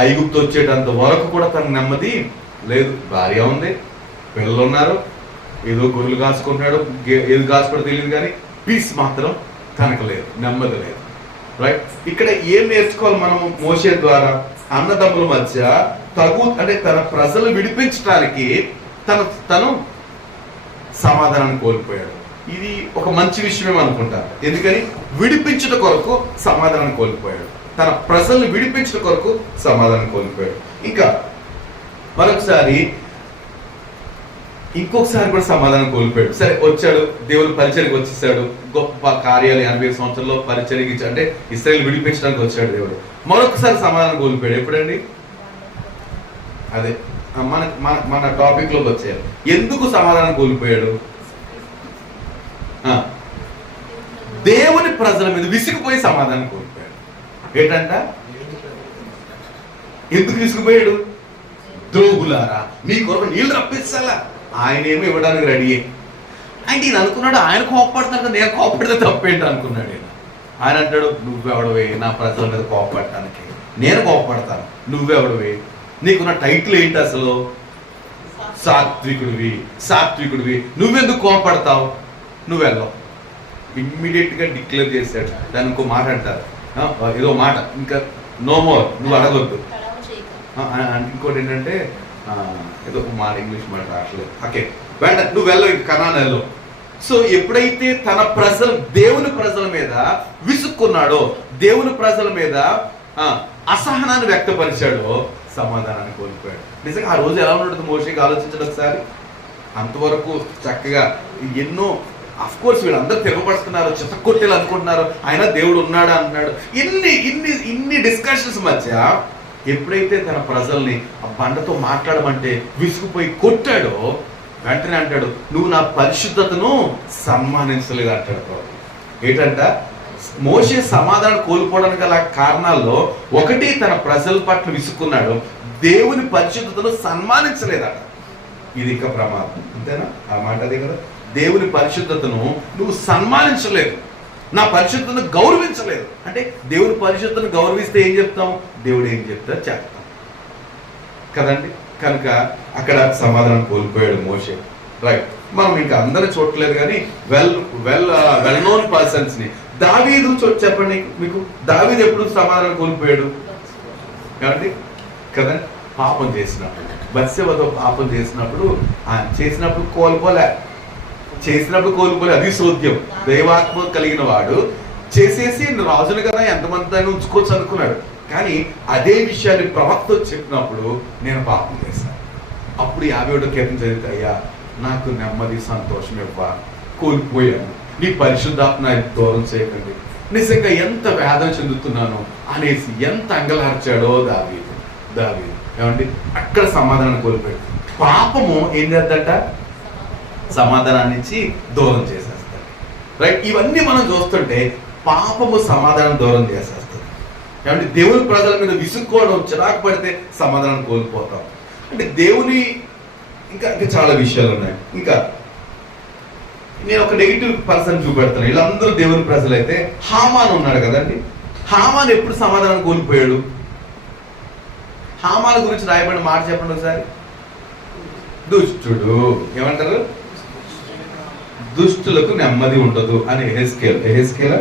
ఐగుప్తు వచ్చేటంత వరకు కూడా తనకు నెమ్మది లేదు. భార్య ఉంది, పిల్లలు ఉన్నారు, ఏదో గొర్రెలు కాసుకుంటున్నాడు, ఏది కాసుకోవడం తెలియదు, కానీ పీస్ మాత్రం తనకు లేదు, నెమ్మది లేదు. రైట్? ఇక్కడ ఏం నేర్చుకోవాలి మనము మోషే ద్వారా? అన్నదమ్ముల మధ్య అంటే తన ప్రజలు విడిపించడానికి తను సమాధానాన్ని కోల్పోయాడు. ఇది ఒక మంచి విషయమే అనుకుంటారు. ఎందుకని? విడిపించుట కొరకు సమాధానం కోల్పోయాడు. తన ప్రజల్ని విడిపించుట కొరకు సమాధానం కోల్పోయాడు. ఇంకా మరొకసారి ఇంకొకసారి కూడా సమాధానం కోల్పోయాడు. సరే వచ్చాడు, దేవుని పరిచయకి వచ్చేసాడు, గొప్ప కార్యాలు 80 సంవత్సరాల్లో పరిచయకి అంటే ఇశ్రాయేలు విడిపించడానికి వచ్చాడు దేవుడు. మరొకసారి సమాధానం కోల్పోయాడు. ఎప్పుడండి? అదే మన టాపిక్ లోకి వచ్చారు. ఎందుకు సమాధానం కోల్పోయాడు? దేవుని ప్రజల మీద విసిగిపోయి సమాధానం కోల్పోయాడు. ఏంటంట? ఎందుకు విసిగిపోయాడు? ద్రోహులారా మీ కొరకు నీళ్ళు రప్పించాలా, ఆయన ఏమో ఇవ్వడానికి రెడీ అంటే ఈయన అనుకున్నాడు, ఆయన కోపడుతున్నాడు కదా, నేను కోపడితే తప్పేంటి అనుకున్నాడు. ఆయన అంటాడు, నువ్వెవడవే నా ప్రజల మీద కోపడటానికి? నేను కోపడతాను, నువ్వెవడవే? నీకున్న టైటిల్ ఏంటి అసలు? సాత్వికుడివి, నువ్వెందుకు కోపడతావు? నువ్వు వెళ్ళవు. ఇమ్మీడియట్ గా డిక్లేర్ చేశాడు. దాని ఇంకో మాట అంటారు, ఏదో మాట, ఇంకా నో మోర్, నువ్వు అడగొద్దు. ఇంకోటి ఏంటంటే ఏదో ఒక మాట, ఇంగ్లీష్ మాట రావట్లేదు. ఓకే, వెంట నువ్వు వెళ్ళవు, కనాను వెళ్ళవు. సో ఎప్పుడైతే తన ప్రజలు దేవుని ప్రజల మీద విసుక్కున్నాడో, దేవుని ప్రజల మీద అసహనాన్ని వ్యక్తపరిచాడో, సమాధానాన్ని కోల్పోయాడు. నిజంగా ఆ రోజు ఎలా ఉండదు మోషేకి ఆలోచించడం ఒకసారి. అంతవరకు చక్కగా ఎన్నో అఫ్ కోర్స్ వీళ్ళందరూ తిరగబడుతున్నారు, చిత్తకొట్టేలు అనుకుంటున్నారు, ఆయన దేవుడు ఉన్నాడా అంటున్నాడు. ఇన్ని డిస్కషన్స్ మధ్య ఎప్పుడైతే తన ప్రజల్ని ఆ బండతో మాట్లాడమంటే విసుగుపోయి కొట్టాడో, వెంటనే అంటాడు, నువ్వు నా పరిశుద్ధతను సన్మానించలేదు అంటాడు ప్రభు. ఏంటంట, మోషే సమాధానం కోల్పోవడానికి గల కారణాల్లో ఒకటి తన ప్రజల పట్ల విసుక్కున్నాడు, దేవుని పరిశుద్ధతను సన్మానించలేదట. ఇది ఇంకా ప్రమాదం, అంతేనా? ఆ మాట అదే కదా, దేవుని పరిశుద్ధతను నువ్వు సన్మానించలేదు, నా పరిశుద్ధతను గౌరవించలేదు. అంటే దేవుని పరిశుద్ధతను గౌరవిస్తే ఏం చెప్తాం, దేవుడు ఏం చెప్తారు చేస్తాం కదండి. కనుక అక్కడ సమాధానం కోల్పోయాడు మోషే. రైట్, మనం ఇంకా అందరూ చూడలేదు కానీ వెల్ నోన్ పర్సన్స్ ని. దావీదు చెప్పండి మీకు, దావీదు ఎప్పుడు సమాధానం కోల్పోయాడు కాబట్టి కదా, పాపం చేసినప్పుడు, బత్షెబతో పాపం చేసినప్పుడు కోల్పోలే, అది సోద్యం. దైవాత్మ కలిగిన వాడు చేసేసి రాజును కదా ఎంతమంది దాన్ని ఉంచుకోవచ్చు అనుకున్నాడు. కానీ అదే విషయాన్ని ప్రవక్త చెప్పినప్పుడు నేను పాపం చేశాను. అప్పుడు 51వ కీర్తన చదివితే, అయ్యా నాకు నెమ్మది సంతోషం కోల్పోయాను, నీ పరిశుద్ధాత్మ దూరం చేయకండి, నిజంగా ఎంత వేదన చెందుతున్నాను అనేసి ఎంత అంగలార్చాడో దావీదు. ఏమండి, అక్కడ సమాధానం కోల్పోయాడు. పాపము ఏం చేద్దట, సమాధానాన్ని ఇచ్చి దూరం చేసేస్తాడు. రైట్, ఇవన్నీ మనం చూస్తుంటే పాపము సమాధానం దూరం చేసేస్తుంది. ఏమంటే దేవుని ప్రజల మీద విసుక్కోవడం, చిరాకు పడితే సమాధానం కోల్పోతాం. అంటే దేవుని ఇంకా చాలా విషయాలు ఉన్నాయి. ఇంకా నేను ఒక నెగిటివ్ పర్సన్ చూపెడతాను. వీళ్ళందరూ దేవుని ప్రజలైతే హామాన్ ఉన్నాడు కదండి. హామాన్ ఎప్పుడు సమాధానం కోల్పోయాడు? హామాన్ గురించి రాయబడిన మాట చెప్పండి ఒకసారి. దుష్టుడు, ఏమంటారు, దుష్టులకు నెమ్మది ఉండదు అని ఎహెస్కేల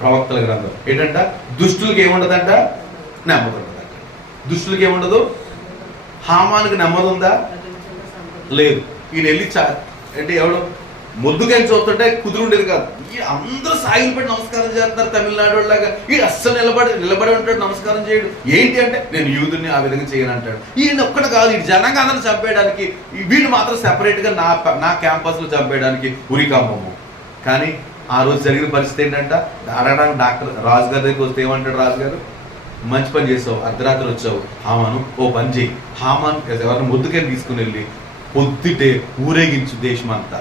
ప్రవక్తల గ్రంథం. ఏంటంట, దుష్టులకి ఏముండదంట, నెమ్మది ఉండదంట. దుష్టులకి ఏముండదు. హామానికి నెమ్మది ఉందా? లేదు. ఈయన వెళ్ళి అంటే ఎవడు మొద్దుగా చూస్తుంటే కుదురుండేది కాదు. అందరూ సాగిలు పెట్టి నమస్కారం చేస్తున్నారు తమిళనాడు లాగా. ఈయన అస్సలు నిలబడి ఉంటాడు, నమస్కారం చేయడు. ఏంటి అంటే, నేను యూదుని ఆ విధంగా చేయను అంటాడు. ఈయన ఒక్కడు కాదు, ఈ జనంగా అందరూ చంపేయడానికి, వీళ్ళు మాత్రం సెపరేట్ గా నా క్యాంపస్ లో చంపేయడానికి ఉరికామము. కానీ ఆ రోజు జరిగిన పరిస్థితి ఏంటంట, అడగడానికి డాక్టర్ రాజు గారి దగ్గరికి వస్తే ఏమంటాడు రాజుగారు, మంచి పని చేసావు, అర్ధరాత్రి వచ్చావు, హామాను ఓ పని చేయి, హామాన్ ఎవరిని ముద్దుకని తీసుకుని వెళ్ళి పొద్దుటే ఊరేగించు దేశం అంతా.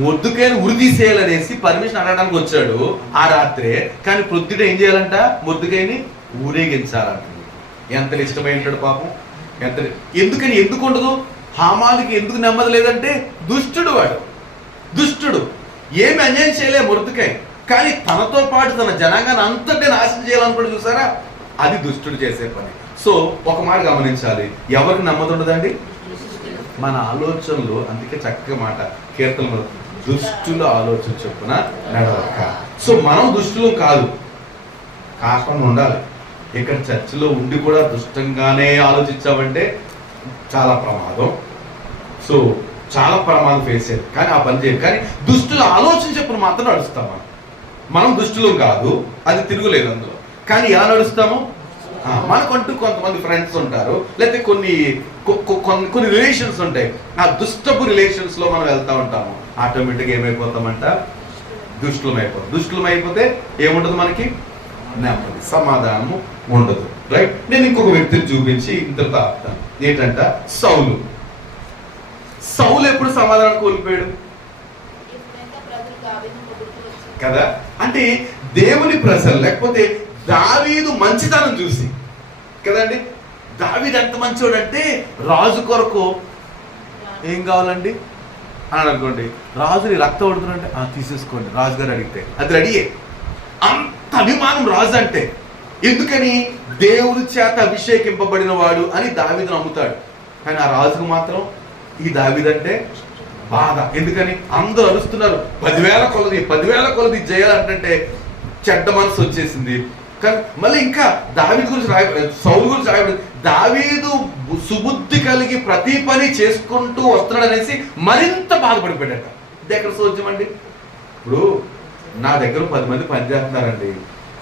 మొద్దుకైన ఉరి తీసేయాలనేసి పర్మిషన్ అడగడానికి వచ్చాడు ఆ రాత్రే. కానీ పొద్దుట ఏం చేయాలంట, మొద్దుకైని ఊరేగించాలంట. ఎంత ఇష్టమై ఉంటాడు పాపం. ఎందుకు ఉండదు హామానికి? ఎందుకు నెమ్మది లేదంటే, దుష్టుడు వాడు, దుష్టుడు. ఏమి అన్యాయం చేయలే మొద్దుకై, కానీ తనతో పాటు తన జనాంగాన్ని అంతటే నాశనం చేయాలనుకుంటే చూసారా, అది దుష్టుడు చేసే పని. సో ఒక మాట గమనించాలి, ఎవరికి నెమ్మది ఉండదండి? మన ఆలోచనలు. అందుకే చక్కగా మాట కీర్తనలు, దుష్టుల ఆలోచన చొప్పున నడవక. సో మనం దుష్టులు కాకుండా ఉండాలి. ఇక్కడ చర్చిలో ఉండి కూడా దుష్టంగానే ఆలోచించామంటే చాలా ప్రమాదం. సో చాలా ప్రమాదం ఫేస్ అయ్యేది. కానీ ఆ పని చేయాలి. కానీ దుష్టుల ఆలోచన చొప్పున మాత్రం నడుస్తాం. మనం దుష్టులు కాదు, అది తిరుగులేదు అందులో. కానీ ఎలా నడుస్తాము, మనకంటూ కొంతమంది ఫ్రెండ్స్ ఉంటారు, లేకపోతే కొన్ని రిలేషన్స్ ఉంటాయి. ఆ దుష్టపు రిలేషన్స్ లో మనం వెళ్తా ఉంటాము. ఆటోమేటిక్గా ఏమైపోతామంట, దుష్టులం అయిపోతే ఏముండదు మనకి, నెమ్మది, సమాధానము ఉండదు. రైట్, నేను ఇంకొక వ్యక్తిని చూపించి ఇంతలో ఆపుతాను. ఏంటంట, సౌలు ఎప్పుడు సమాధానం కోల్పోయాడు కదా. అంటే దేవుని ప్రజలు, లేకపోతే దావీదు మంచితనం చూసి కదండి. దావీదు ఎంత మంచోడు అంటే, రాజు కొరకు ఏం కావాలండి అని అనుకోండి, రాజుని రక్తం పడుతున్నంటే తీసేసుకోండి రాజుగారు అడిగితే అది రెడీయే. అంత అభిమానం రాజు అంటే. ఎందుకని, దేవుడి చేత అభిషేకింపబడిన వాడు అని దావీదు నమ్ముతాడు. కానీ ఆ రాజుకు మాత్రం ఈ దావీదంటే బాధ. ఎందుకని, అందరూ అరుస్తున్నారు, 10,000 కొలది చేయాలంటే చెడ్డ మనసు వచ్చేసింది. కానీ మళ్ళీ ఇంకా దావీదు గురించి సౌలు గురించి రాయబడింది, దావీదు సుబుద్ధి కలిగి ప్రతి పని చేసుకుంటూ వస్తున్నాడు అనేసి మరింత బాధపడిపోయాడట. ఇది ఎక్కడ సోద్యం అండి? ఇప్పుడు నా దగ్గర 10 మంది పనిచేస్తున్నారండి,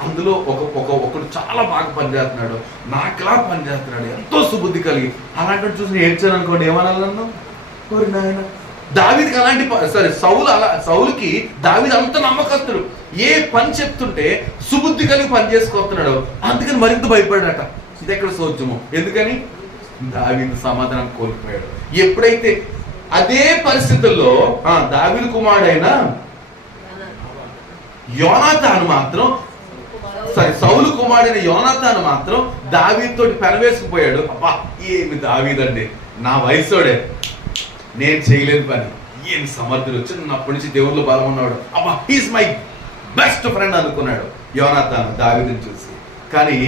అందులో ఒకడు చాలా బాగా పనిచేస్తున్నాడు, నాకులా పనిచేస్తున్నాడు, ఎంతో సుబుద్ధి కలిగి. అలాంటి చూసి ఏడ్చాను అనుకోండి, ఏమనాలి నన్ను, కోరి నాయన దావీదుకి అలాంటి సౌలుకి దావీదు అంత నమ్మకస్తుడు. ఏ పని చెప్తుంటే సుబుద్ధి కలిగి పని చేసుకొస్తున్నాడు. అందుకని మరింత భయపడాడట. ఇది ఎక్కడ సోద్యమో. ఎందుకని దావీదు సమాధానం కోల్పోయాడు. ఎప్పుడైతే అదే పరిస్థితుల్లో దావీదు కుమారుడైన యోనాతాను మాత్రం సౌలు కుమారుడైన యోనాతాను మాత్రం దావీదుతోటి పెనవేసుకుపోయాడు. అబ్బా ఏమి దావీదండి, నా వయసోడే, నేను చేయలేని పని, ఏమి సమర్థుడు, చిన్నప్పటి నుంచి దేవుళ్ళు బలం ఉన్నాడు, అబ్బా హీస్ మై బెస్ట్ ఫ్రెండ్ అనుకున్నాడు యోనాతాను దావీదుని చూసి. కానీ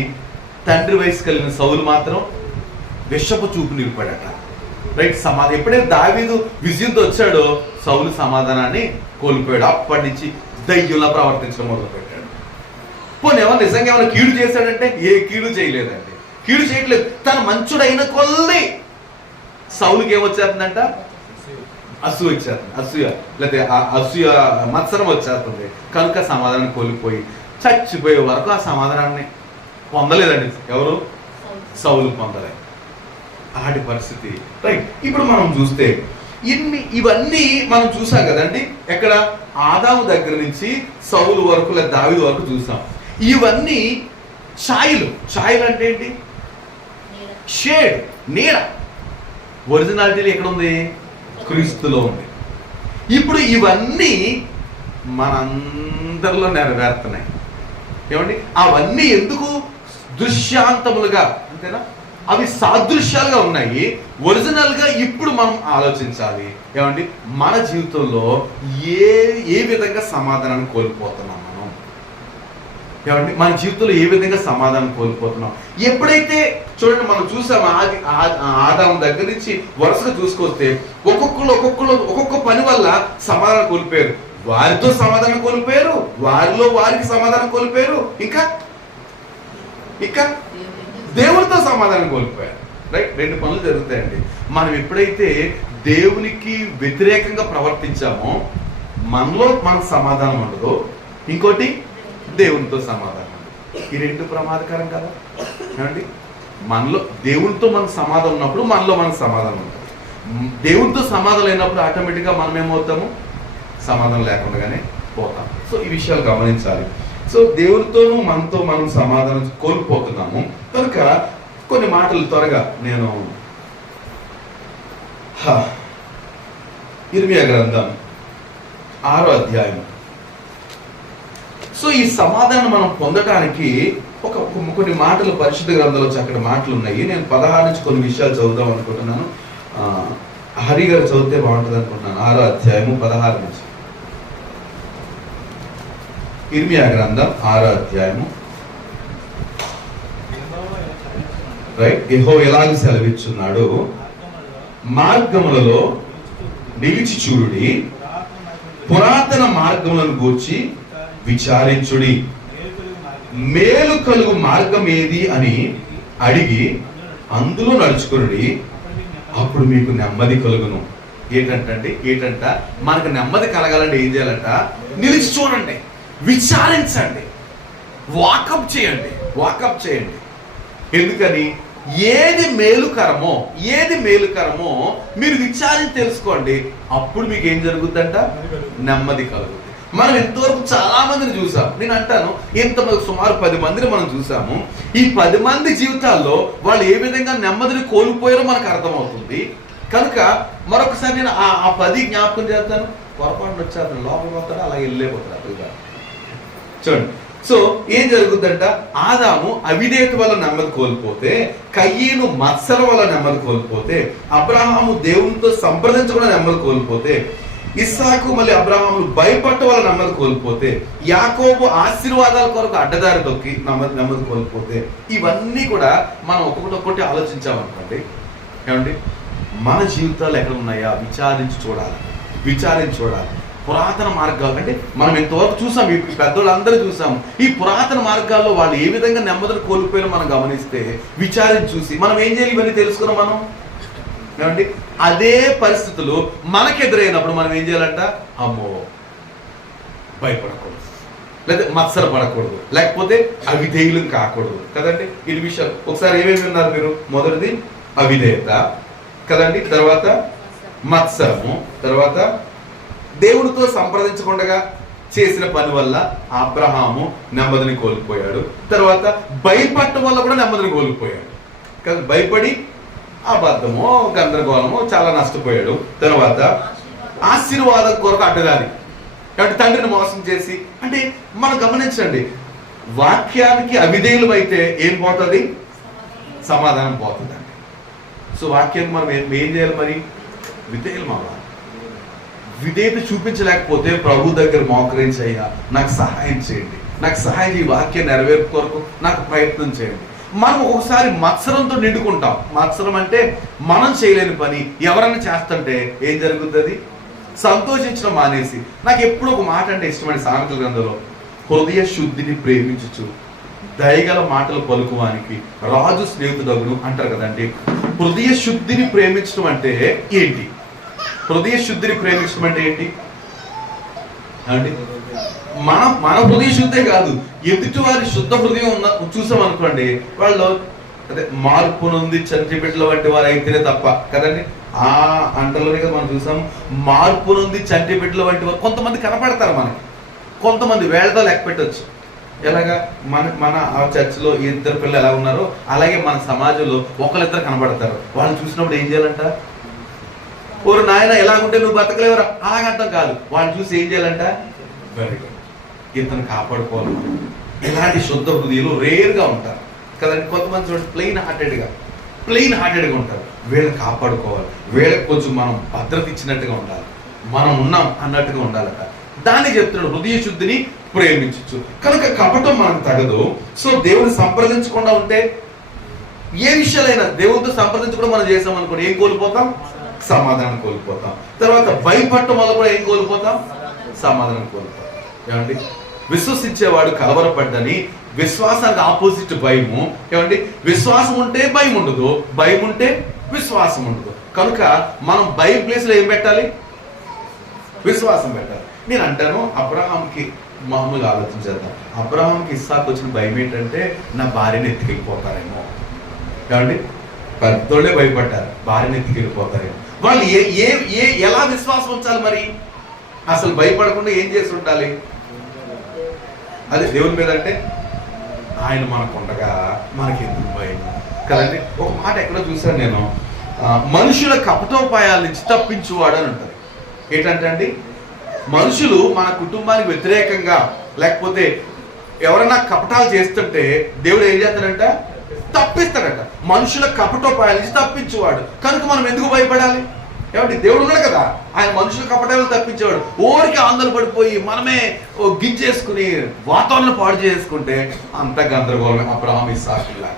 తండ్రి వయసు కలిగిన సౌలు మాత్రం విషపు చూపు నిలిపాడట. రైట్, ఎప్పుడైతే దావీదు విజయంతో వచ్చాడో సౌలు సమాధానాన్ని కోల్పోయాడు. అప్పటి నుంచి దయ్యంలా ప్రవర్తించడం మొదలు పెట్టాడు. పోనీ ఏమన్నా నిజంగా ఏమైనా కీడు చేశాడంటే ఏ కీడు చేయలేదండి, కీడు చేయట్లేదు. తను మంచుడైన కొల్లి సౌలుకి ఏమొచ్చేస్తుందంట, అసూయ వచ్చేస్తుంది, అసూయ లేకపోతే అసూయ మత్సరం వచ్చేస్తుంది. కనుక సమాధానం కోల్పోయి చచ్చిపోయే వరకు ఆ సమాధానాన్ని పొందలేదండి. ఎవరు? సౌలు పొందలేదు. అలాంటి పరిస్థితి. రైట్, ఇప్పుడు మనం చూస్తే ఇవన్నీ మనం చూసాం కదండి. ఎక్కడ? ఆదాము దగ్గర నుంచి సౌలు వరకు లేదా దావీదు వరకు చూసాం. ఇవన్నీ ఛాయలు. ఛాయలు అంటే ఏంటి? షేడ్, నీడ. ఒరిజినాలిటీ ఎక్కడ ఉంది? క్రీస్తులో ఉంది. ఇప్పుడు ఇవన్నీ మనందరిలో నెరవేరుతున్నాయి. ఏమండి? అవన్నీ ఎందుకు దృశ్యాంతములుగా, అంతేనా? అవి సాదృశ్యాలుగా ఉన్నాయి. ఒరిజినల్ గా ఇప్పుడు మనం ఆలోచించాలి. ఏమండి? మన జీవితంలో ఏ విధంగా సమాధానం కోల్పోతున్నాం మనం? ఏమండి? మన జీవితంలో ఏ విధంగా సమాధానం కోల్పోతున్నాం? ఎప్పుడైతే చూడండి, మనం చూసాం ఆదాము దగ్గర నుంచి వరుసగా చూసుకొస్తే ఒక్కొక్క పని వల్ల సమాధానం కోల్పోయారు. వారితో సమాధానం కోల్పోయారు, వారిలో వారికి సమాధానం కోల్పోయారు, ఇంకా దేవునితో సమాధానం కోల్పోయారు. రైట్, రెండు పనులు జరుగుతాయండి. మనం ఎప్పుడైతే దేవునికి వ్యతిరేకంగా ప్రవర్తించామో మనలో మనకు సమాధానం ఉండదు, ఇంకోటి దేవునితో సమాధానం ఉండదు. ఈ రెండు ప్రమాదకరం కదా. ఏమండి? మనలో దేవునితో మనకు సమాధానం ఉన్నప్పుడు మనలో మనకు సమాధానం ఉంటుంది. దేవునితో సమాధానం లేనప్పుడు ఆటోమేటిక్గా మనం ఏమవుతాము? సమాధానం లేకుండానే పోతాం. సో ఈ విషయాలు గమనించాలి. సో దేవునితోనూ మనతో మనం సమాధానం కోల్పోతున్నాము. కనుక కొన్ని మాటలు త్వరగా నేను ఇర్మియా గ్రంథం 6వ అధ్యాయం. సో ఈ సమాధానం మనం పొందడానికి కొన్ని మాటలు పరిశుద్ధ గ్రంథంలో చక్కటి మాటలు ఉన్నాయి. నేను 16 నుంచి కొన్ని విషయాలు చదువుదాం అనుకుంటున్నాను. హరి గారు చదివితే బాగుంటుంది అనుకుంటున్నాను. 6వ అధ్యాయము 16 నుంచి. ఇర్మియా గ్రంథం 6వ అధ్యాయము. రైట్, యెహోవా ఎలాగ సెలవిచ్చున్నాడు? మార్గములలో నిలిచి చూడుడి, పురాతన మార్గములను గూర్చి విచారించుడి, మేలు కలుగు మార్గం ఏది అని అడిగి అందులో నడుచుకుని అప్పుడు మీకు నెమ్మది కలుగును. ఏంటంట మనకు నెమ్మది కలగాలంటే ఏం చేయాలంట? నిలిచి చూడండి, విచారించండి, వాకప్ చేయండి. ఎందుకని? ఏది మేలుకరమో మీరు విచారించి తెలుసుకోండి. అప్పుడు మీకు ఏం జరుగుతుందంట? నెమ్మది కలుగుతుంది. మనం ఇంతవరకు చాలా మందిని చూసాం. నేను అంటాను, ఇంతమంది సుమారు 10 మందిని మనం చూసాము. ఈ 10 మంది జీవితాల్లో వాళ్ళు ఏ విధంగా నెమ్మదిని కోల్పోయారో మనకు అర్థమవుతుంది. కనుక మరొకసారి నేను ఆ 10 జ్ఞాపకం చేస్తాను. పొరపాటున వచ్చేస్తాను, లోపలికి పోతాడు, అలా వెళ్ళిపోతాడు అటుగా. చూడండి, సో ఏం జరుగుతుందంట? ఆదాము అవిధేయత వల్ల నెమ్మది కోల్పోతే, కయ్యను మత్సరం వల్ల నెమ్మది కోల్పోతే, అబ్రహాము దేవునితో సంప్రదించకుండా నెమ్మది కోల్పోతే, ఇస్సాకు మళ్ళీ అబ్రహాములు భయపట్ట వల్ల నెమ్మది కోల్పోతే, యాకోబు ఆశీర్వాదాల కొరకు అడ్డదారి తొక్కి నెమ్మది కోల్పోతే, ఇవన్నీ కూడా మనం ఒక్కొక్కటి ఆలోచించామనుకోండి. ఏమండి? మన జీవితాలు ఎక్కడ ఉన్నాయా? విచారించి చూడాలి. పురాతన మార్గాలు అంటే మనం ఎంతవరకు చూసాం, ఈ పెద్దోళ్ళందరూ చూసాం. ఈ పురాతన మార్గాల్లో వాళ్ళు ఏ విధంగా నెమ్మదిని కోల్పోయారో మనం గమనిస్తే, విచారించి చూసి మనం ఏం చేయాలి? ఇవన్నీ తెలుసుకున్నాం మనం. ఏమండి? అదే పరిస్థితులు మనకు ఎదురైనప్పుడు మనం ఏం చేయాలంట? అమ్మో, భయపడకూడదు, లేదా మత్సర పడకూడదు, లేకపోతే అవిధేయులు కాకూడదు కదండి. ఇది విషయాలు ఒకసారి ఏమేమి విన్నారు మీరు? మొదటిది అవిధేయత కదండి, తర్వాత మత్సరము, తర్వాత దేవుడితో సంప్రదించకుండా చేసిన పని వల్ల అబ్రహాము నెమ్మదిని కోల్పోయాడు. తర్వాత భయపడటం వల్ల కూడా నెమ్మదిని కోల్పోయాడు. కానీ భయపడి అబద్ధము, గందరగోళము, చాలా నష్టపోయాడు. తర్వాత ఆశీర్వాదం కొరకు అడ్డదారి, కాబట్టి తండ్రిని మోసం చేసి, అంటే మనం గమనించండి, వాక్యానికి అవిధేయులు అయితే ఏం పోతుంది? సమాధానం పోతుందండి. సో వాక్యానికి మనం ఏం చేయాలి? మరి విధేయులు అవ్వాలి. విధేయత చూపించలేకపోతే ప్రభు దగ్గర మోకరించయ్యా, నాకు సహాయం చేయండి, నాకు సహాయం చేయి, వాక్యం నెరవేర్పు కొరకు నాకు ప్రయత్నం చేయండి. మనం ఒకసారి మత్సరంతో నిండుకుంటాం. మత్సరం అంటే మనం చేయలేని పని ఎవరైనా చేస్తుంటే ఏం జరుగుతుంది? సంతోషించడం మానేసి, నాకు ఎప్పుడు ఒక మాట అంటే ఇష్టమైన సామెతల గ్రంథంలో, హృదయ శుద్ధిని ప్రేమించుచు దయగల మాటలు పలుకువానికి రాజు స్నేహితుడగును అంటారు కదండి. హృదయ శుద్ధిని ప్రేమించడం అంటే ఏంటి? హృదయ శుద్ధిని ప్రేమించడం అంటే ఏంటి అండి? మన హృదయ శుద్ధే కాదు, ఎదుటి వారి శుద్ధ హృదయం చూసాం అనుకోండి, వాళ్ళు అదే మార్పు నుండి చంటి బిడ్డల వంటి వారు అయితేనే తప్ప కదండి. ఆ అంటలోనే కదా మనం చూసాం, మార్పు నుండి చంటి బిడ్డల వంటి వారు కొంతమంది కనపడతారు మనకి, కొంతమంది వేళతో లెక్క పెట్టచ్చు. ఎలాగా మన ఆ చర్చిలో ఇద్దరు పిల్లలు ఎలా ఉన్నారో అలాగే మన సమాజంలో ఒకరిద్దరు కనబడతారు. వాళ్ళు చూసినప్పుడు ఏం చేయాలంట? ఓరు నాయన ఎలాగుంటే నువ్వు బతకలేవరా అలాగంటాం కాదు, వాళ్ళు చూసి ఏం చేయాలంట? వెరీ గుడ్, ఇతను కాపాడుకోవాలి. ఇలాంటి శుద్ధ హృదయాలు రేర్గా ఉంటారు కదండి. కొంతమంది చూడండి ప్లెయిన్ హార్టెడ్గా ఉంటారు. వీళ్ళని కాపాడుకోవాలి, వీళ్ళకి కొంచెం మనం భద్రత ఇచ్చినట్టుగా ఉండాలి, మనం ఉన్నాం అన్నట్టుగా ఉండాలట. దాన్ని చెప్తున్నాడు, హృదయ శుద్ధిని ప్రేమించచ్చు. కనుక కపటం మనకు తగదు. సో దేవుని సంప్రదించకుండా ఉంటే ఏ విషయాలైనా దేవుడితో సంప్రదించకుండా మనం చేసామనుకోండి ఏం కోల్పోతాం? సమాధానం కోల్పోతాం. తర్వాత భయపడటం వల్ల కూడా ఏం కోల్పోతాం? సమాధానం కోల్పోతాం. ఏమండి, విశ్వసించేవాడు కలవరపడ్డని, విశ్వాసానికి ఆపోజిట్ భయము. ఏమండి, విశ్వాసం ఉంటే భయం ఉండదు, భయం ఉంటే విశ్వాసం ఉండదు. కనుక మనం భయం ప్లేస్లో ఏం పెట్టాలి? విశ్వాసం పెట్టాలి. నేను అంటాను, అబ్రహాంకి మామూలుగా ఆలోచించేద్దాం. అబ్రహాంకి ఇస్సాకు వచ్చిన భయం ఏంటంటే నా భార్యని ఎత్తుకెళ్ళిపోతారేమో. ఏమండి, పెద్దోళ్ళే భయపడ్డారు, భార్యని ఎత్తుకెళ్ళిపోతారేమో. వాళ్ళు ఎలా విశ్వాసం ఉంచాలి మరి? అసలు భయపడకుండా ఏం చేసి ఉండాలి? అదే దేవుని మీద అంటే ఆయన మనకు ఉండగా మనకి ఎందుకు భయం కదండి. ఒక మాట ఎక్కడో చూశాను నేను, మనుషుల కపటోపాయాల నుంచి తప్పించువాడు అని ఉంటుంది. ఏంటంటే అండి, మనుషులు మన కుటుంబానికి వ్యతిరేకంగా లేకపోతే ఎవరైనా కపటాలు చేస్తుంటే దేవుడు ఏం చేస్తాడంట? తప్పిస్తాడట. మనుషుల కపటోపాయాల నుంచి తప్పించేవాడు. కనుక మనం ఎందుకు భయపడాలి? ఏమంటే దేవుడు ఉన్నాడు కదా, ఆయన మనుషుల కపటాలు తప్పించేవాడు. ఊరికి ఆందోళన పడిపోయి మనమే గింజేసుకుని వాతావరణం పాడు చేసుకుంటే అంత గందరగోళమే అబ్రహాము ఇస్సాకులా.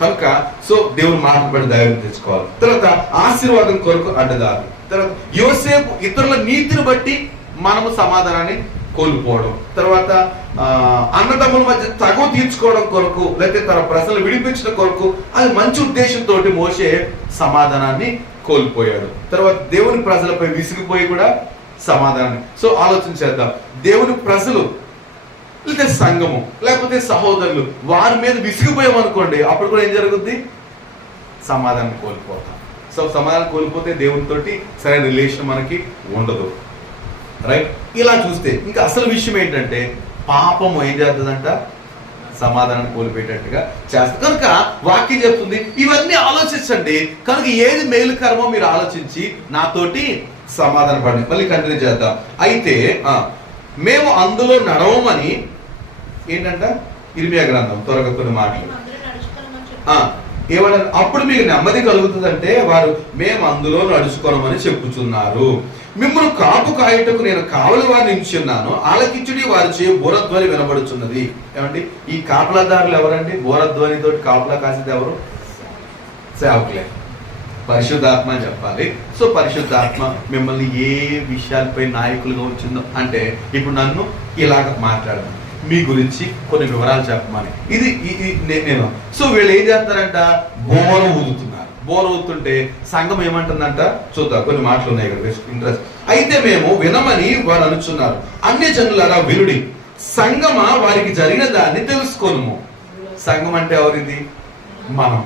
కనుక సో దేవుడు మాట్లాడి ధైర్యం తెచ్చుకోవాలి. తర్వాత ఆశీర్వాదం కొరకు అడ్డదారు. తర్వాత యోసేపు ఇతరుల నీతిని బట్టి మనము సమాధానాన్ని కోల్పోవడం. తర్వాత అన్నదమ్ముల మధ్య తగు తీర్చుకోవడం కొరకు లేకపోతే తన ప్రజలు విడిపించడం కొరకు, అది మంచి ఉద్దేశంతో మోషే సమాధానాన్ని కోల్పోయాడు. తర్వాత దేవుని ప్రజలపై విసిగిపోయి కూడా సమాధానాన్ని. సో ఆలోచన చేద్దాం, దేవుని ప్రజలు లేకపోతే సంఘము లేకపోతే సహోదరులు వారి మీద విసిగిపోయామనుకోండి, అప్పుడు కూడా ఏం జరుగుద్ది? సమాధానం కోల్పోతాం. సో సమాధానం కోల్పోతే దేవునితోటి సరైన రిలేషన్ మనకి ఉండదు. రైట్, ఇలా చూస్తే ఇంకా అసలు విషయం ఏంటంటే పాపము ఏం చేస్తుందంట? సమాధానం కోల్పోయేటట్టుగా చేస్తుంది. కనుక వాక్యం చెప్తుంది ఇవన్నీ ఆలోచించండి, కనుక ఏది మేలుకరమో మీరు ఆలోచించి నాతోటి సమాధాన పడండి. మళ్ళీ కంటిన్యూ చేద్దాం. అయితే మేము అందులో నడవమని ఏంటంట? ఇర్మియా గ్రంథం త్వరగా కొన్ని మాటలు ఏమన్నా, అప్పుడు మీకు నెమ్మది కలుగుతుందంటే వారు మేము అందులో నడుచుకోనమని చెప్పుచున్నారు. మిమ్మల్ని కాపు కాయుటకు నేను కావలి వారిని ఉంచున్నాను, ఆలకించుడి వారి చేయ బోరధ్వని వినబడుచున్నది. ఏమండి, ఈ కాపలాదారులు ఎవరండి? బోరధ్వనితో కాపలా కాసేది ఎవరు? సేవకులే, పరిశుద్ధాత్మ అని చెప్పాలి. సో పరిశుద్ధాత్మ మిమ్మల్ని ఏ విషయాలపై నాయకులుగా ఉంచిందో అంటే, ఇప్పుడు నన్ను ఇలాగ మాట్లాడను, మీ గురించి కొన్ని వివరాలు చెప్పమని ఇది నేను. సో వీళ్ళు ఏం చేస్తారంట? బోర ఊదుతున్నారు. బోర ఊదుతుంటే సంఘం ఏమంటుందంట? చూద్దాం, కొన్ని మాటలు ఉన్నాయి ఇక్కడ ఇంట్రెస్ట్. అయితే మేము వినమని వారు అనుచున్నారు. అన్య జనులారా వినుడి, సంఘమా వారికి జరిగిన దాన్ని తెలుసుకోను. సంఘం అంటే ఎవరిది? మనం.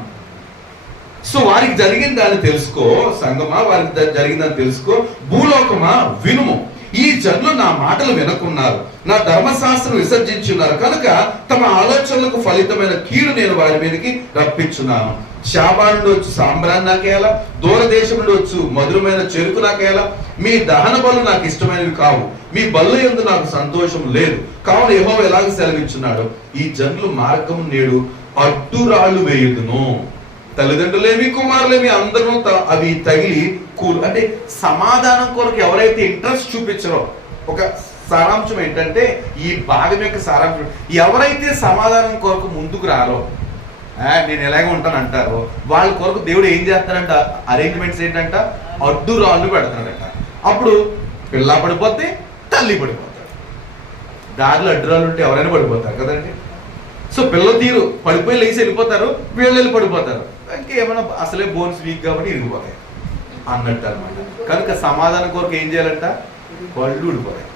సో వారికి జరిగిన దాన్ని తెలుసుకో సంగమా, వారికి జరిగిందని తెలుసుకో, భూలోకమా వినుము. ఈ జనులు నా మాటలు వినకున్నారు, నా ధర్మశాస్త్రం విసర్జించున్నారు కనుక తమ ఆలోచనలకు ఫలితమైన కీడు నేను వారి మీదకి రప్పించున్నాను. శాబా నుండి వచ్చు సాంబ్రాన్ని నాకేలా, దూరదేశం నుండి వచ్చు మధురమైన చెరుకు నాకేలా. మీ దహన బలు నాకు ఇష్టమైనవి కావు, మీ బలు యందు నాకు సంతోషం లేదు. కావున యెహోవా ఎలాగ సెలవిచ్చున్నాడు, ఈ జనులు మార్గం నేడు అడ్డురాళ్ళు వేయుదును. తల్లిదండ్రులేమి కుమారులేమి అందరూ అవి తగిలి కూలు. అంటే సమాధానం కొరకు ఎవరైతే ఇంట్రెస్ట్ చూపించరో, ఒక సారాంశం ఏంటంటే ఈ భాగం యొక్క సారాంశం, ఎవరైతే సమాధానం కొరకు ముందుకు రారో, నేను ఎలాగ ఉంటాను అంటారో, వాళ్ళ కొరకు దేవుడు ఏం చేస్తాడంట, అరేంజ్మెంట్స్ ఏంటంట, అడ్డు రాళ్ళు పెడతాడట. అప్పుడు పిల్ల పడిపోతే తల్లి పడిపోతాడు. దారిలో అడ్డురాళ్ళు ఉంటే ఎవరైనా పడిపోతారు కదండి. సో పిల్లల తీరు పడిపోయి లేచి వెళ్ళిపోతారు, వీళ్ళు పడిపోతారు. ఇంకేమైనా అసలే బోన్స్ వీక్ కాబట్టి ఇరిగిపోతాయి అన్నట్టు అనమాట. కనుక సమాధానం కొరకు ఏం చేయాలంట, వాళ్ళు ఊడిపోతాయి,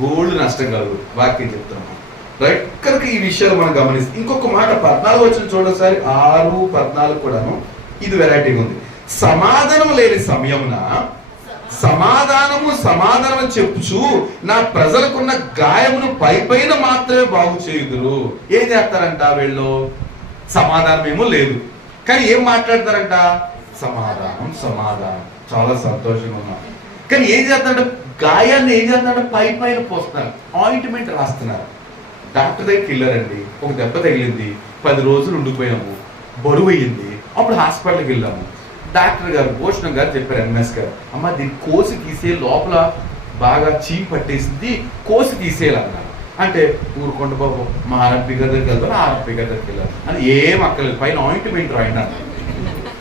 గోల్డ్ నష్టం కలుగు. వాక్యం చెప్తున్నాం, రైట్. కనుక ఈ విషయాలు మనం గమనిస్తాం. ఇంకొక మాట 14 వచ్చిన చూడసారి 6-14 కూడాను ఇది వెరైటీగా ఉంది. సమాధానం లేని సమయమున సమాధానము చెప్పుచు నా ప్రజలకున్న గాయమును పైపైన మాత్రమే బాగు చేయుదురు. ఏం చేస్తారంట వీళ్ళు, సమాధానం ఏమో లేదు కానీ ఏం మాట్లాడతారంట, సమాధానం. చాలా సంతోషంగా ఉన్నారు కానీ ఏం చేస్తారంటే గాయాన్ని ఏం చేస్తారంటే పైపైన పోస్తున్నారు, ఆయింట్మెంట్ రాస్తున్నారు. డాక్టర్ దగ్గరికి వెళ్ళారండి, ఒక దెబ్బ తగిలింది, 10 రోజులు ఉండిపోయాము, బరువు అయ్యింది. అప్పుడు హాస్పిటల్కి వెళ్ళాము. డాక్టర్ గారు భూషణం గారు చెప్పారు, ఎంఎస్ గారు, అమ్మ దీన్ని కోసి తీసే, లోపల బాగా చీమ్ పట్టేసింది, కోసి తీసేయాలన్నారు. అంటే ఊరుకొండ బాబు, మా ఆర్ఎంపీ గారి దగ్గరికి వెళ్తాను, ఆర్ఎంపీ గారి దగ్గరికి వెళ్ళాలి అని ఏం అక్కర్లేదు, పైన ఆయింట్మెంట్ రాయండి.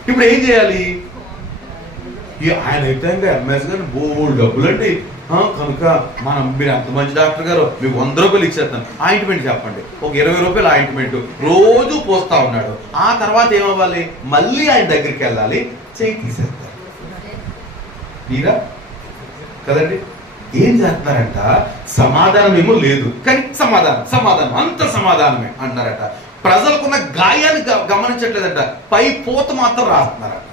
ఇప్పుడు ఏం చేయాలి, ఆయన అయితే ఎంఎస్ గారు బోల్డ్ డబ్బులు అండి, కనుక మీరు అంత మంచి డాక్టర్ గారు మీకు 100 రూపాయలు ఇచ్చేస్తాను, ఆయింట్మెంట్ చెప్పండి, ఒక 20 రూపాయలు ఆయింట్మెంట్ రోజు పోస్తా ఉన్నాడు. ఆ తర్వాత ఏమవ్వాలి, మళ్ళీ ఆయన దగ్గరికి వెళ్ళాలి, చేయి తీసేస్తారు మీరా కదండి. ఏం చేస్తున్నారంట, సమాధానం ఏమో లేదు కానీ సమాధానం అంత సమాధానమే అంటారట. ప్రజలకున్న గాయాన్ని గమనించట్లేదంట, పై పోత మాత్రం రాస్తున్నారట.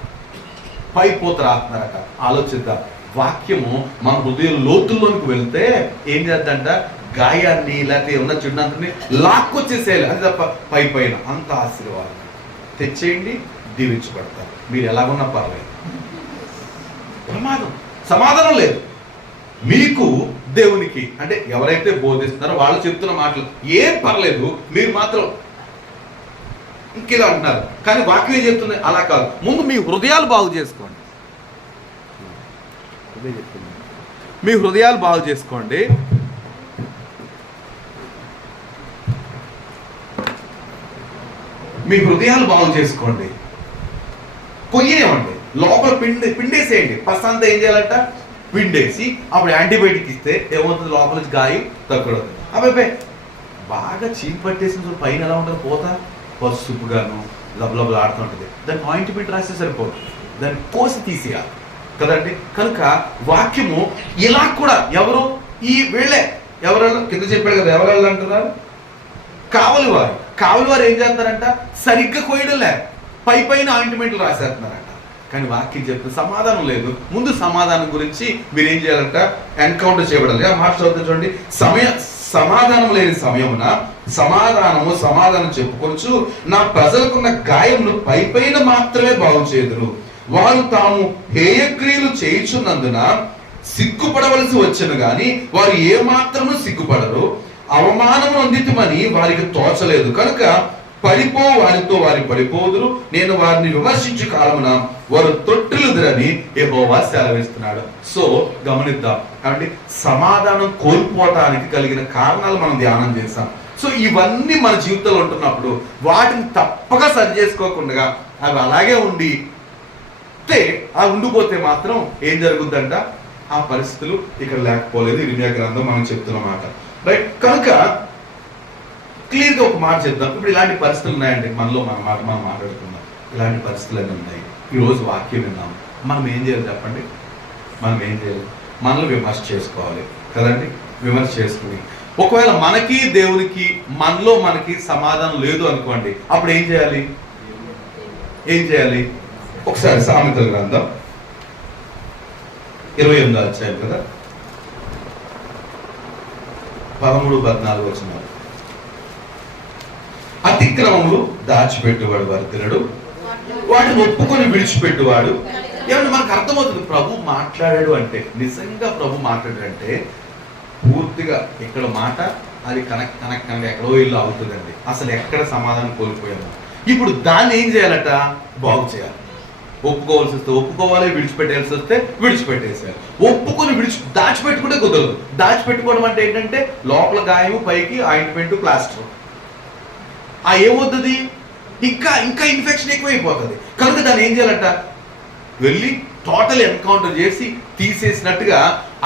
ఆలోచిద్దాం, వాక్యము మన హృదయ లోతుల్లోనికి వెళ్తే ఏం చేద్దంట, గాయాన్ని లేకపోతే ఉన్న చిన్నంతని లాక్కొచ్చేసేయాలి, అది తప్ప పైన అంత ఆశీర్వాదం తెచ్చేయండి, దీవించబడతారు. మీరు ఎలాగున్నా పర్లేదు, ప్రమాదం సమాధానం లేదు మీకు దేవునికి. అంటే ఎవరైతే బోధిస్తున్నారో వాళ్ళు చెప్తున్న మాటలు ఏం పర్లేదు, మీరు మాత్రం ఇంకేదో అంటున్నారు. కానీ వాక్యం చెప్తుంది అలా కాదు, ముందు మీ హృదయాలు బాగు చేసుకోండి. మీ హృదయాలు బాగు చేసుకోండి. మీ హృదయాలు బాగు చేసుకోండి, కొయ్యేయండి, లోపల పిండేసేయండి. ఫస్ట్ అంతా ఏం చేయాలంట, పిండేసి అప్పుడు యాంటీబయాటిక్ ఇస్తే ఏమవుతుంది, లోపల గాయం తక్కువ. అబ్బాయి బాగా చీమ్ పట్టేసిన పైన ఎలా ఉంటుంది, పోతా పసుపుగాను లబలబలు ఆడుతుంటుంది, దాన్ని ఆయింట్మెంట్ రాస్తే సరిపోతుంది, దాన్ని కోసి తీసేయాలి కదండి. కనుక వాక్యము ఇలా కూడా ఎవరు ఈ వీళ్ళే ఎవరు కింద చెప్పాడు కదా, ఎవరు అంటున్నారు, కావలి వారు ఏం చేస్తారంట, సరిగ్గా కోయడంలే, పైన ఆయింట్మెంట్లు రాసేస్తున్నారంట. కానీ వాక్యం చెప్తుంది సమాధానం లేదు. ముందు సమాధానం గురించి మీరు ఏం చేయాలంట, ఎన్కౌంటర్ చేయబడాలి. ఆ మాట చదువుతుంది చూడండి, సమాధానం లేని సమయమున సమాధానం చెప్పుకొచ్చు నా ప్రజలకున్న గాయమును పైన మాత్రమే బాగు చేదురు. వారు తాము హేయక్రియలు చేయుచున్నందున సిగ్గుపడవలసి వచ్చను గాని వారు ఏ మాత్రము సిగ్గుపడరు. అవమానము అందితమని వారికి తోచలేదు కనుక వారితో వారి పడిపోదురు. నేను వారిని విమర్శించు కాలమున వారు తొట్టిలుదురని యెహోవా సెలవిస్తున్నాడు. సో గమనిద్దాం, కాబట్టి సమాధానం కోల్పోవటానికి కలిగిన కారణాలు మనం ధ్యానం చేస్తాం. సో ఇవన్నీ మన జీవితంలో ఉంటున్నప్పుడు వాటిని తప్పక సరి చేసుకోకుండా అవి అలాగే ఉండిపోతే మాత్రం ఏం జరుగుద్దంట, ఆ పరిస్థితులు ఇక్కడ లేకపోలేదు. ఇర్మియా గ్రంథం మనం చెప్తున్న మాట, రైట్. కనుక క్లియర్గా ఒక మాట చెప్తాం. ఇప్పుడు ఇలాంటి పరిస్థితులు ఉన్నాయండి మనలో, మనం మాట్లాడుకుందాం. ఇలాంటి పరిస్థితులు అన్నీ ఉన్నాయి. ఈరోజు వాక్యం విన్నాం, మనం ఏం చేయాలి చెప్పండి, మనల్ని విమర్శ చేసుకోవాలి కదండి. విమర్శ చేసుకుని ఒకవేళ మనకి దేవునికి మనకి సమాధానం లేదు అనుకోండి, అప్పుడు ఏం చేయాలి, ఒకసారి సామెతల గ్రంథం 28వ అధ్యాయం కదా, 13-14 వచనాలు. అతిక్రమములు దాచిపెట్టువాడు వర్ధిల్లడు, వాటిని ఒప్పుకొని విడిచిపెట్టువాడు. ఏమంటే మనకు అర్థమవుతుంది ప్రభు మాట్లాడాడు అంటే, నిజంగా ప్రభు మాట్లాడాడు అంటే పూర్తిగా ఇక్కడ మాట అది కనెక్ట్ ఎక్కడో ఇల్లు అవుతుందండి. అసలు ఎక్కడ సమాధానం కోల్పోయాము. ఇప్పుడు దాన్ని ఏం చేయాలట? బాగు చేయాలి. ఒప్పుకోవాల్సి వస్తే ఒప్పుకోవాలి, విడిచిపెట్టాల్సి వస్తే విడిచిపెట్టేసేయాలి. ఒప్పుకొని దాచిపెట్టుకుంటే కుదరదు. దాచిపెట్టుకోవడం అంటే ఏంటంటే లోపల గాయము, పైకి ఆయింట్మెంట్, ప్లాస్టర్. ఏమవుతుంది? ఇంకా ఇంకా ఇన్ఫెక్షన్ ఎక్కువైపోతుంది. కనుక దాన్ని ఏం చేయాలంట? వెళ్ళి టోటల్ ఎన్కౌంటర్ చేసి తీసేసినట్టుగా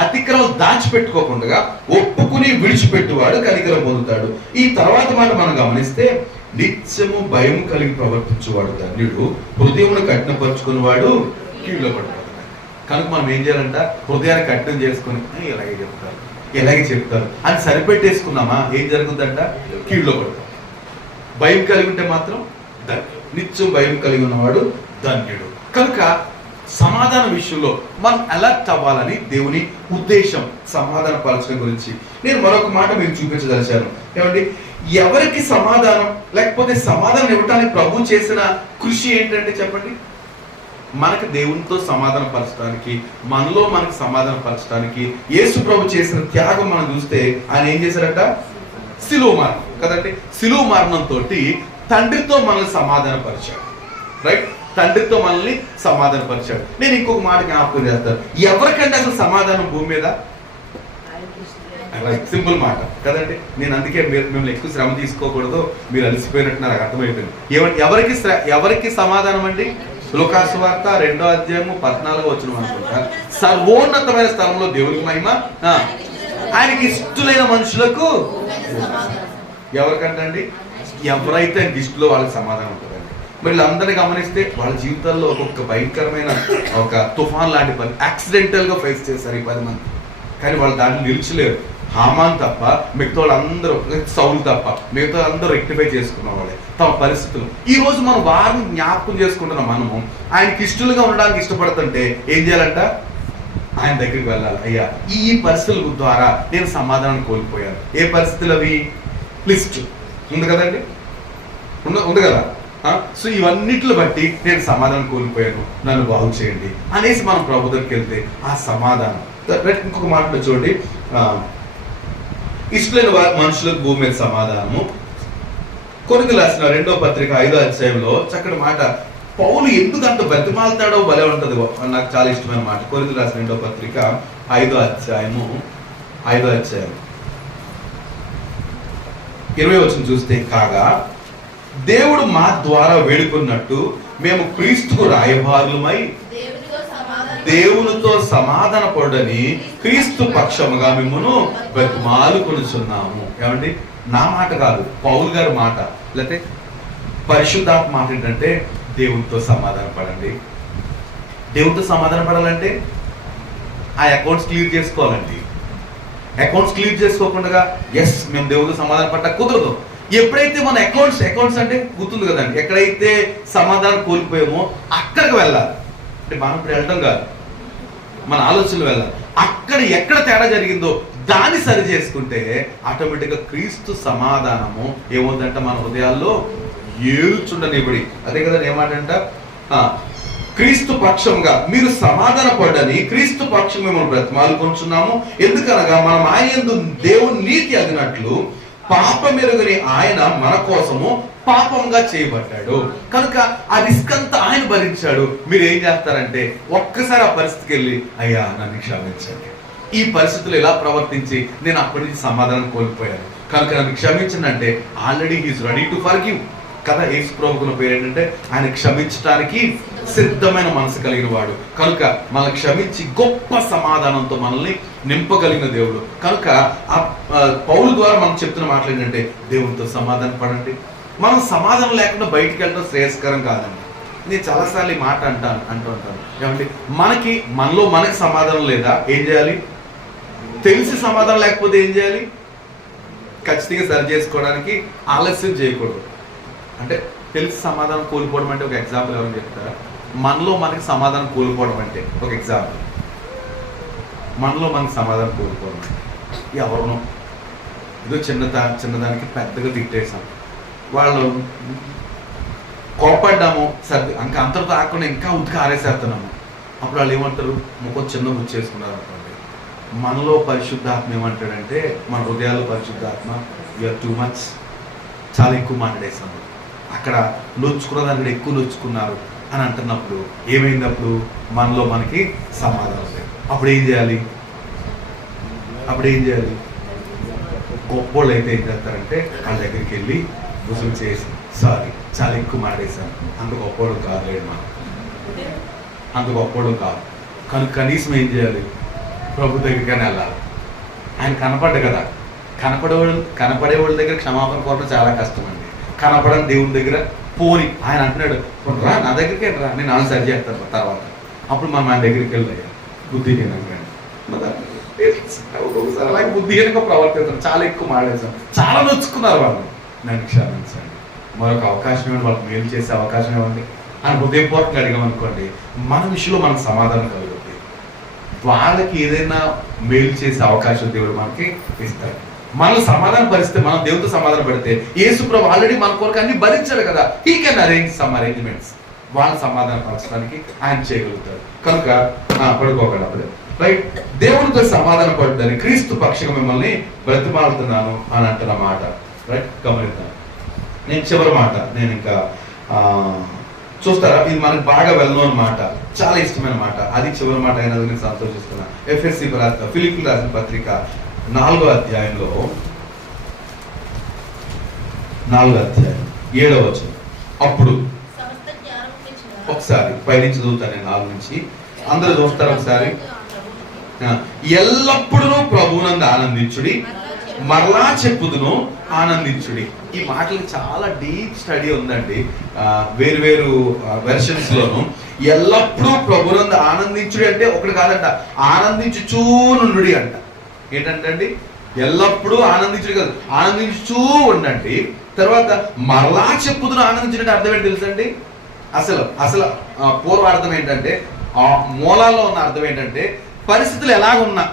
అతిక్రమం దాచిపెట్టుకోకుండా ఒప్పుకుని విడిచిపెట్టువాడు కనికరం పొందుతాడు. ఈ తర్వాత మాట మనం గమనిస్తే, నిత్యము భయం కలిగి ప్రవర్తించువాడు ధన్యుడు, హృదయమును కఠినపరుచుకునేవాడు కీడులో పడిపోతాడు. కనుక మనం ఏం చేయాలంట? హృదయాన్ని కఠినం చేసుకుని ఎలాగే చెప్తారు అని సరిపెట్టేసుకున్నామా ఏం జరుగుతుందంట? కీడులో పడతాం. భయం కలిగి ఉంటే మాత్రం నిత్యం భయం కలిగి ఉన్నవాడు ధన్యుడు. కనుక సమాధాన విషయంలో మనం అలర్ట్ అవ్వాలని దేవుని ఉద్దేశం సమాధాన పరచడం గురించి. నేను మరొక మాట మీకు చూపించదలిచాను. ఏమండి, ఎవరికి సమాధానం లేకపోతే సమాధానం ఇవ్వడానికి ప్రభు చేసిన కృషి ఏంటంటే చెప్పండి. మనకు దేవునితో సమాధానం పరచడానికి, మనలో మనకు సమాధానం పరచడానికి యేసు ప్రభు చేసిన త్యాగం మనం చూస్తే ఆయన ఏం చేశారట? శిలువ మరణం కదండి. శిలువ మరణంతో తండ్రితో మనల్ని సమాధాన పరిచాడు. రైట్, తండ్రితో మనల్ని సమాధాన పరిచాడు. నేను ఇంకొక మాట జ్ఞాపకం చేస్తాను. ఎవరికంటే అసలు సమాధానం భూమి మీద? సింపుల్ మాట కదండి. నేను అందుకే మిమ్మల్ని ఎక్కువ శ్రమ తీసుకోకూడదు, మీరు అలసిపోయినట్టు నాకు అర్థమైపోయింది. ఎవరికి సమాధానం అండి? లూకాసు వార్త 2వ అధ్యాయము 14వ వచనం అనుకుంటా. సర్వోన్నతమైన స్థలంలో దేవునికి మహిమ, ఆయనకి ఇష్టలైన మనుషులకు. ఎవరికంటండి? ఎవరైతే ఆయనకి ఇష్టలో వాళ్ళకి సమాధానం ఉంటుందండి. మరి వీళ్ళందరినీ గమనిస్తే వాళ్ళ జీవితాల్లో ఒక్కొక్క భయంకరమైన ఒక తుఫాన్ లాంటి పని యాక్సిడెంటల్ గా ఫేస్ చేశారు ఈ 10 మంది. కానీ వాళ్ళు దాంట్లో నిలిచలేరు. హామాన్ తప్ప మిగతా వాళ్ళందరూ, సౌలు తప్ప మిగతా వాళ్ళందరూ రెక్టిఫై చేసుకున్న వాళ్ళే తమ పరిస్థితులు. ఈ రోజు మనం వారిని జ్ఞాపకం చేసుకుంటున్న మనము ఆయనకి ఇష్టలుగా ఉండడానికి ఇష్టపడుతుంటే ఏం చేయాలంట? ఆయన దగ్గరికి వెళ్ళాలి. అయ్యా, ఈ పరిస్థితుల ద్వారా నేను సమాధానం కోల్పోయాను. ఏ పరిస్థితులు అవి? లిస్ట్ ఉంది కదండి, ఉంది కదా. సో ఇవన్నిటిని బట్టి నేను సమాధానం కోల్పోయాను, నన్ను బాగు చేయండి అనేసి మనం ప్రభు దగ్గరికి వెళ్తే ఆ సమాధానం. ఇంకొక మాట చూడండి, ఇష్టమైన మనుషులకు భూమి మీద సమాధానము. కొరింథీయులకు రాసిన 2వ పత్రిక 5వ అధ్యాయంలో చక్కటి మాట. పౌలు ఎందుకు అంత బతిమాలతాడో భలే ఉంటది. నాకు చాలా ఇష్టమైన మాట. కొరింథీయులకు రాసిన 2వ పత్రిక 5వ అధ్యాయము 20వ వచనం చూస్తే, కాగా దేవుడు మా ద్వారా వేడుకున్నట్టు మేము క్రీస్తుకు రాయబారులమై దేవునితో సమాధాన పడని క్రీస్తు పక్షముగా మిమ్మను బతిమాలుకొనుచున్నాము. ఏమండి, నా మాట కాదు, పౌలు గారి మాట, లేకపోతే పరిశుద్ధాత్మ మాట ఏంటంటే దేవునితో సమాధాన పడండి. దేవునితో సమాధాన పడాలంటే ఆ అకౌంట్స్ క్లియర్ చేసుకోవాలండి. అకౌంట్స్ క్లియర్ చేసుకోకుండా ఎస్ మేము దేవునితో సమాధాన పడ్డా కుదరదు. ఎప్పుడైతే మన అకౌంట్స్ అంటే గుర్తుంది కదండి, ఎక్కడైతే సమాధానం కోల్పోయామో అక్కడికి వెళ్ళాలి. అంటే మనం ఇప్పుడు వెళ్ళడం కాదు, మన ఆలోచనలు వెళ్ళాలి. అక్కడ ఎక్కడ తేడా జరిగిందో దాన్ని సరి చేసుకుంటే ఆటోమేటిక్గా క్రీస్తు సమాధానము ఏమవుతుందంట? మన హృదయాల్లో ఏలుచుండనివ్వడి. అదే కదా ఏమాటంట? క్రీస్తు పక్షంగా మీరు సమాధాన పడని క్రీస్తు పక్షం మేము బ్రతిమాలుకొంటున్నాము. ఎందుకనగా మనం ఆయన యందు దేవుని నీతి అగినట్లు పాపమెరుగని ఆయన మన కోసము పాపంగా చేయబడ్డాడు. కనుక ఆ రిస్క్ అంతా ఆయన భరించాడు. మీరు ఏం చేస్తారంటే ఒక్కసారి ఆ పరిస్థితికి వెళ్ళి, అయ్యా నన్ను క్షమించండి, ఈ పరిస్థితులు ఎలా ప్రవర్తించి నేను అప్పటి నుంచి సమాధానం కోల్పోయాను, కనుక నన్ను క్షమించండి అంటే already he's ready to forgive కదా. యేసు ప్రభువుల పేరు ఏంటంటే ఆయన క్షమించడానికి సిద్ధమైన మనసు కలిగిన వాడు. కనుక మనల్ని క్షమించి గొప్ప సమాధానంతో మనల్ని నింపగలిగిన దేవుడు. కనుక ఆ పౌలు ద్వారా మనం చెప్తున్న మాటలు ఏంటంటే దేవునితో సమాధాన పడండి. మనం సమాధానం లేకుండా బయటికి వెళ్ళడం శ్రేయస్కరం కాదండి. నేను చాలాసార్లు ఈ మాట అంటూ ఉంటాను. ఏమంటే మనలో మనకి సమాధానం లేదా? ఏం చేయాలి? తెలిసి సమాధానం లేకపోతే ఏం చేయాలి? ఖచ్చితంగా సరి చేసుకోవడానికి ఆలస్యం చేయకూడదు. అంటే తెలిసి సమాధానం కోల్పోవడం అంటే ఒక ఎగ్జాంపుల్ ఎవరైనా చెప్తారా? మనలో మనకి సమాధానం కోల్పోవడం అంటే ఒక ఎగ్జాంపుల్. మనలో మనకి సమాధానం కోల్పోవడం ఎవరినో ఏదో చిన్నదానికి పెద్దగా తిట్టేసాం, వాళ్ళు కోపడ్డాము, సర్ది ఇంకా అంతటితో ఆకుండా ఇంకా ఉతికి ఆరేసేస్తున్నాము. అప్పుడు వాళ్ళు ఏమంటారు, ముఖం చిన్న గుచ్చేసుకున్నారు అనుకోండి. మనలో పరిశుద్ధాత్మ ఏమంటాడంటే, మన హృదయాల్లో పరిశుద్ధాత్మ యూఆర్ టూ మచ్, చాలా ఎక్కువ మాట్లాడేసాము, అక్కడ నొచ్చుకున్న దాన్ని ఎక్కువ నొచ్చుకున్నారు అని అంటున్నప్పుడు ఏమైంది, అప్పుడు మనలో మనకి సమాధానం లేదు. అప్పుడు ఏం చేయాలి? గొప్పోళ్ళు అయితే ఏం చేస్తారంటే వాళ్ళ దగ్గరికి వెళ్ళి రుసులు చేసి, సారీ చాలా ఎక్కువ మాట్లాడేశాను, అంత గొప్పోడు కాదు, లేదు మనం అంత గొప్పోడు కాదు, కనీసం ఏం చేయాలి, ప్రభు దగ్గరికైనా వెళ్ళాలి. ఆయన కనపడ్డు కదా, కనపడే వాళ్ళ దగ్గర క్షమాపణ కోరడం చాలా కష్టం అండి. కనపడని దేవుని దగ్గర పోని ఆయన అంటున్నాడు, రా నా దగ్గరికి రా, నేను వాళ్ళు సరి చేస్తాను తర్వాత. అప్పుడు మనం ఆయన దగ్గరికి వెళ్ళాలి, బుద్ధిహీనంగా అలాగే బుద్ధిహీనంగా ప్రవర్తిస్తాను, చాలా ఎక్కువ మాట్లాడేసాం, చాలా నొచ్చుకున్నారు వాళ్ళు, నన్ను క్షమించండి, మరొక అవకాశం ఇవ్వండి, వాళ్ళకి మేలు చేసే అవకాశం ఇవ్వండి అని హృదయపూర్వకంగా అడిగామనుకోండి, మన విషయంలో మనకు సమాధానం కలుగుతుంది. వాళ్ళకి ఏదైనా మేలు చేసే అవకాశం దేవుడు మనకి ఇస్తాడు. మనం సమాధాన పరిస్థితి, మనం దేవుడితో సమాధాన పడితే యేసుప్రభు ఆల్రెడీ మన కొరకు అన్ని భరించాడు కదా, he can arrange some arrangements, వాళ్ళ సమాధాన పరచడానికి ఆయన చేయగలుగుతాడు. కనుక పడుకోకండి అప్పుడే, రైట్. దేవుడితో సమాధాన పడుతుంది క్రీస్తు పక్షంగా మిమ్మల్ని బ్రతిమాలుతున్నాను అని అంటున్న మాట, రైట్, గమనిద్దాం. నేను చివరి మాట, నేను ఇంకా చూస్తారా, ఇది మనకు బాగా వెల్నోన్ మాట, చాలా ఇష్టమైన మాట, అది చివరి మాట అయినది నేను సంతోషిస్తున్నా. ఎఫ్ఎస్సి ఫిలిప్పీయులకు రాసిన పత్రిక 4వ అధ్యాయంలో 7వ వచనం. అప్పుడు ఒకసారి పైనుంచి చదువుతాను నేను, 4 నుంచి అందరూ చూస్తారు ఒకసారి. ఎల్లప్పుడూ ప్రభువునందు ఆనందించుడి, మరలా చెప్పుదును ఆనందించుడి. ఈ మాటలకు చాలా డీప్ స్టడీ ఉందండి, వేరు వెర్షన్స్ లోను. ఎల్లప్పుడూ ప్రభువునందు ఆనందించుడి అంటే ఒకటి కాదంట, ఆనందించుచూ నుండుడి అంట. ఏంటంటే ఎల్లప్పుడూ ఆనందించుడు కాదు, ఆనందించుచూ ఉండండి. తర్వాత మరలా చెప్పుదును ఆనందించుడు అర్థం ఏంటి తెలుసండి? అసలు పూర్వార్థం ఏంటంటే, ఆ మూలాల్లో ఉన్న అర్థం ఏంటంటే, పరిస్థితులు ఎలాగున్నా,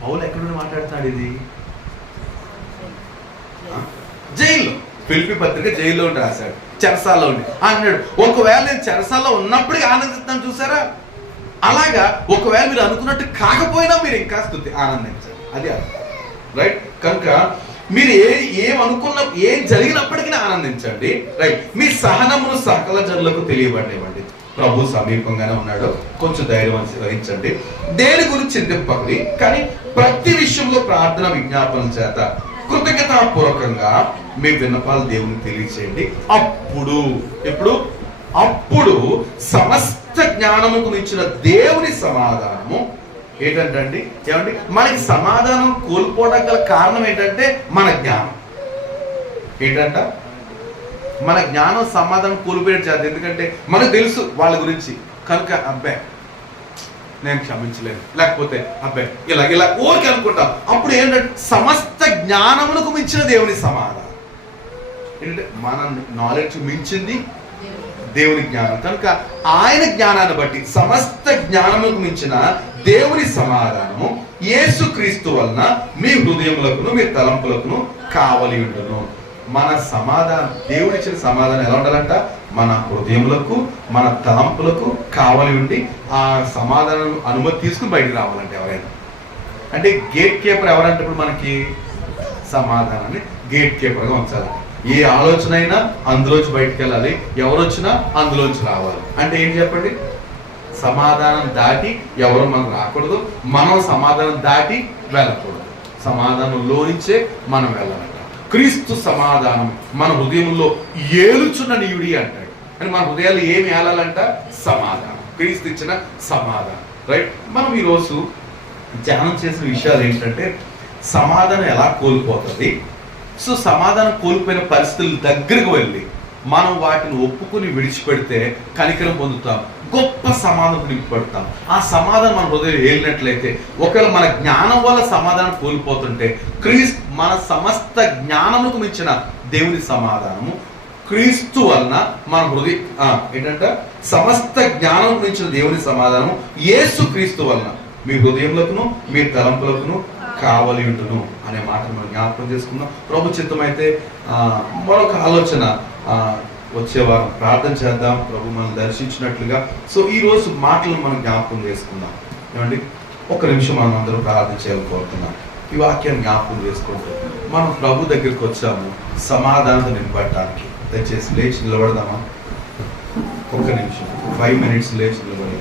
పౌలు ఎక్కడుండి మాట్లాడుతున్నాడు, ఇది జైల్లో, ఫిలిప్పీ పత్రిక జైల్లో ఉండి రాశాడు, చెరసాల్లో ఉండి అన్నాడు. ఒకవేళ నేను చెరసాల్లో ఉన్నప్పటికీ ఆనందిస్తాను, చూసారా? అలాగా ఒకవేళ మీరు అనుకున్నట్టు కాకపోయినా మీరు ఇంకా స్తుతి ఆనందించండి, అది రైట్. కనుక మీరు ఏమనుకున్న ఏం జరిగినప్పటికీ ఆనందించండి, రైట్. మీ సహనమును సకల జనులకు తెలియబడివ్వండి, ప్రభు సమీపంగానే ఉన్నాడు, కొంచెం ధైర్యం వహించండి. దేని గురించి చింతింపకండి, కానీ ప్రతి విషయంలో ప్రార్థన విజ్ఞాపనల చేత కృతజ్ఞతాపూర్వకంగా మీ విన్నపాలు దేవునికి తెలియచేయండి. అప్పుడు సమస్త జ్ఞానముకు మించిన దేవుని సమాధానము ఏంటంటే, ఏమండి, మనకి సమాధానం కోల్పోవడం గల కారణం ఏంటంటే మన జ్ఞానం. ఏంటంట, మన జ్ఞానం సమాధానం కోల్పోయేది చేద్దాం. ఎందుకంటే మనకు తెలుసు వాళ్ళ గురించి, కనుక అబ్బాయి నేను క్షమించలేను, లేకపోతే అబ్బాయి ఇలా ఓరికి అనుకుంటాం. అప్పుడు ఏంటంటే సమస్త జ్ఞానములకు మించిన దేవుని సమాధానం ఏంటంటే, మన నాలెడ్జ్ మించింది దేవుని జ్ఞానం. కనుక ఆయన జ్ఞానాన్ని బట్టి సమస్త జ్ఞానములకు మించిన దేవుని సమాధానము యేసుక్రీస్తు వలన మీ హృదయములకును మీ తలంపులకును కావలి ఉండును. మన సమాధానం, దేవుడిచ్చిన సమాధానం ఎలా ఉండాలంట, మన హృదయములకు మన తలంపులకు కావలి ఉండి ఆ సమాధానం అనుమతి తీసుకుని బయటికి రావాలంటే ఎవరైనా. అంటే గేట్ కీపర్ ఎవరంటే, ఇప్పుడు మనకి సమాధానాన్ని గేట్ కీపర్గా ఉంచాలి. ఏ ఆలోచన అయినా అందులోంచి బయటికి వెళ్ళాలి, ఎవరొచ్చినా అందులోంచి రావాలి. అంటే ఏం చెప్పండి, సమాధానం దాటి ఎవరు మనం రాకూడదు, మనం సమాధానం దాటి వెళ్ళకూడదు, సమాధానంలో నుంచే మనం వెళ్ళాలంట. క్రీస్తు సమాధానం మన హృదయంలో ఏలుచున్న నీయుడి అంటాడు. అని మన హృదయాలు ఏమి ఏలాలంట, సమాధానం, క్రీస్తు ఇచ్చిన సమాధానం, రైట్. మనం ఈరోజు ధ్యానం చేసిన విషయాలు ఏంటంటే, సమాధానం ఎలా కోల్పోతుంది. సో సమాధానం కోల్పోయిన పరిస్థితుల దగ్గరకు వెళ్ళి మనం వాటిని ఒప్పుకుని విడిచిపెడితే కనికరం పొందుతాం, గొప్ప సమాధానం నింపబడతాం. ఆ సమాధానం మన హృదయం ఏలినట్లయితే, ఒకవేళ మన జ్ఞానం వల్ల సమాధానం కోల్పోతుంటే, క్రీస్తు మన సమస్త జ్ఞానముకు మించిన దేవుని సమాధానము క్రీస్తు వలన మన హృదయ ఏంటంట సమస్త జ్ఞానం మించిన దేవుని సమాధానం యేసు క్రీస్తు వలన మీ హృదయములకును మీ తలంపులకును కావలి ఉంటును అనే మాట మనం జ్ఞాపకం చేసుకుందాం. ప్రభు చిత్తమైతే మరొక ఆలోచన వచ్చే వారం ప్రార్థన చేద్దాం, ప్రభు మనం దర్శించినట్లుగా. సో ఈ రోజు మాటలను మనం జ్ఞాపకం చేసుకుందాం. ఏమండి, ఒక నిమిషం మనం అందరూ ప్రార్థన చేయాలని కోరుతున్నాం. ఈ వాక్యాన్ని జ్ఞాపకం చేసుకుంటూ మనం ప్రభు దగ్గరికి వచ్చాము సమాధానం నిలబడటానికి. దయచేసి లేచి నిలబడదామా? ఒక్క నిమిషం, 5 minutes లేచి నిలబడదాం.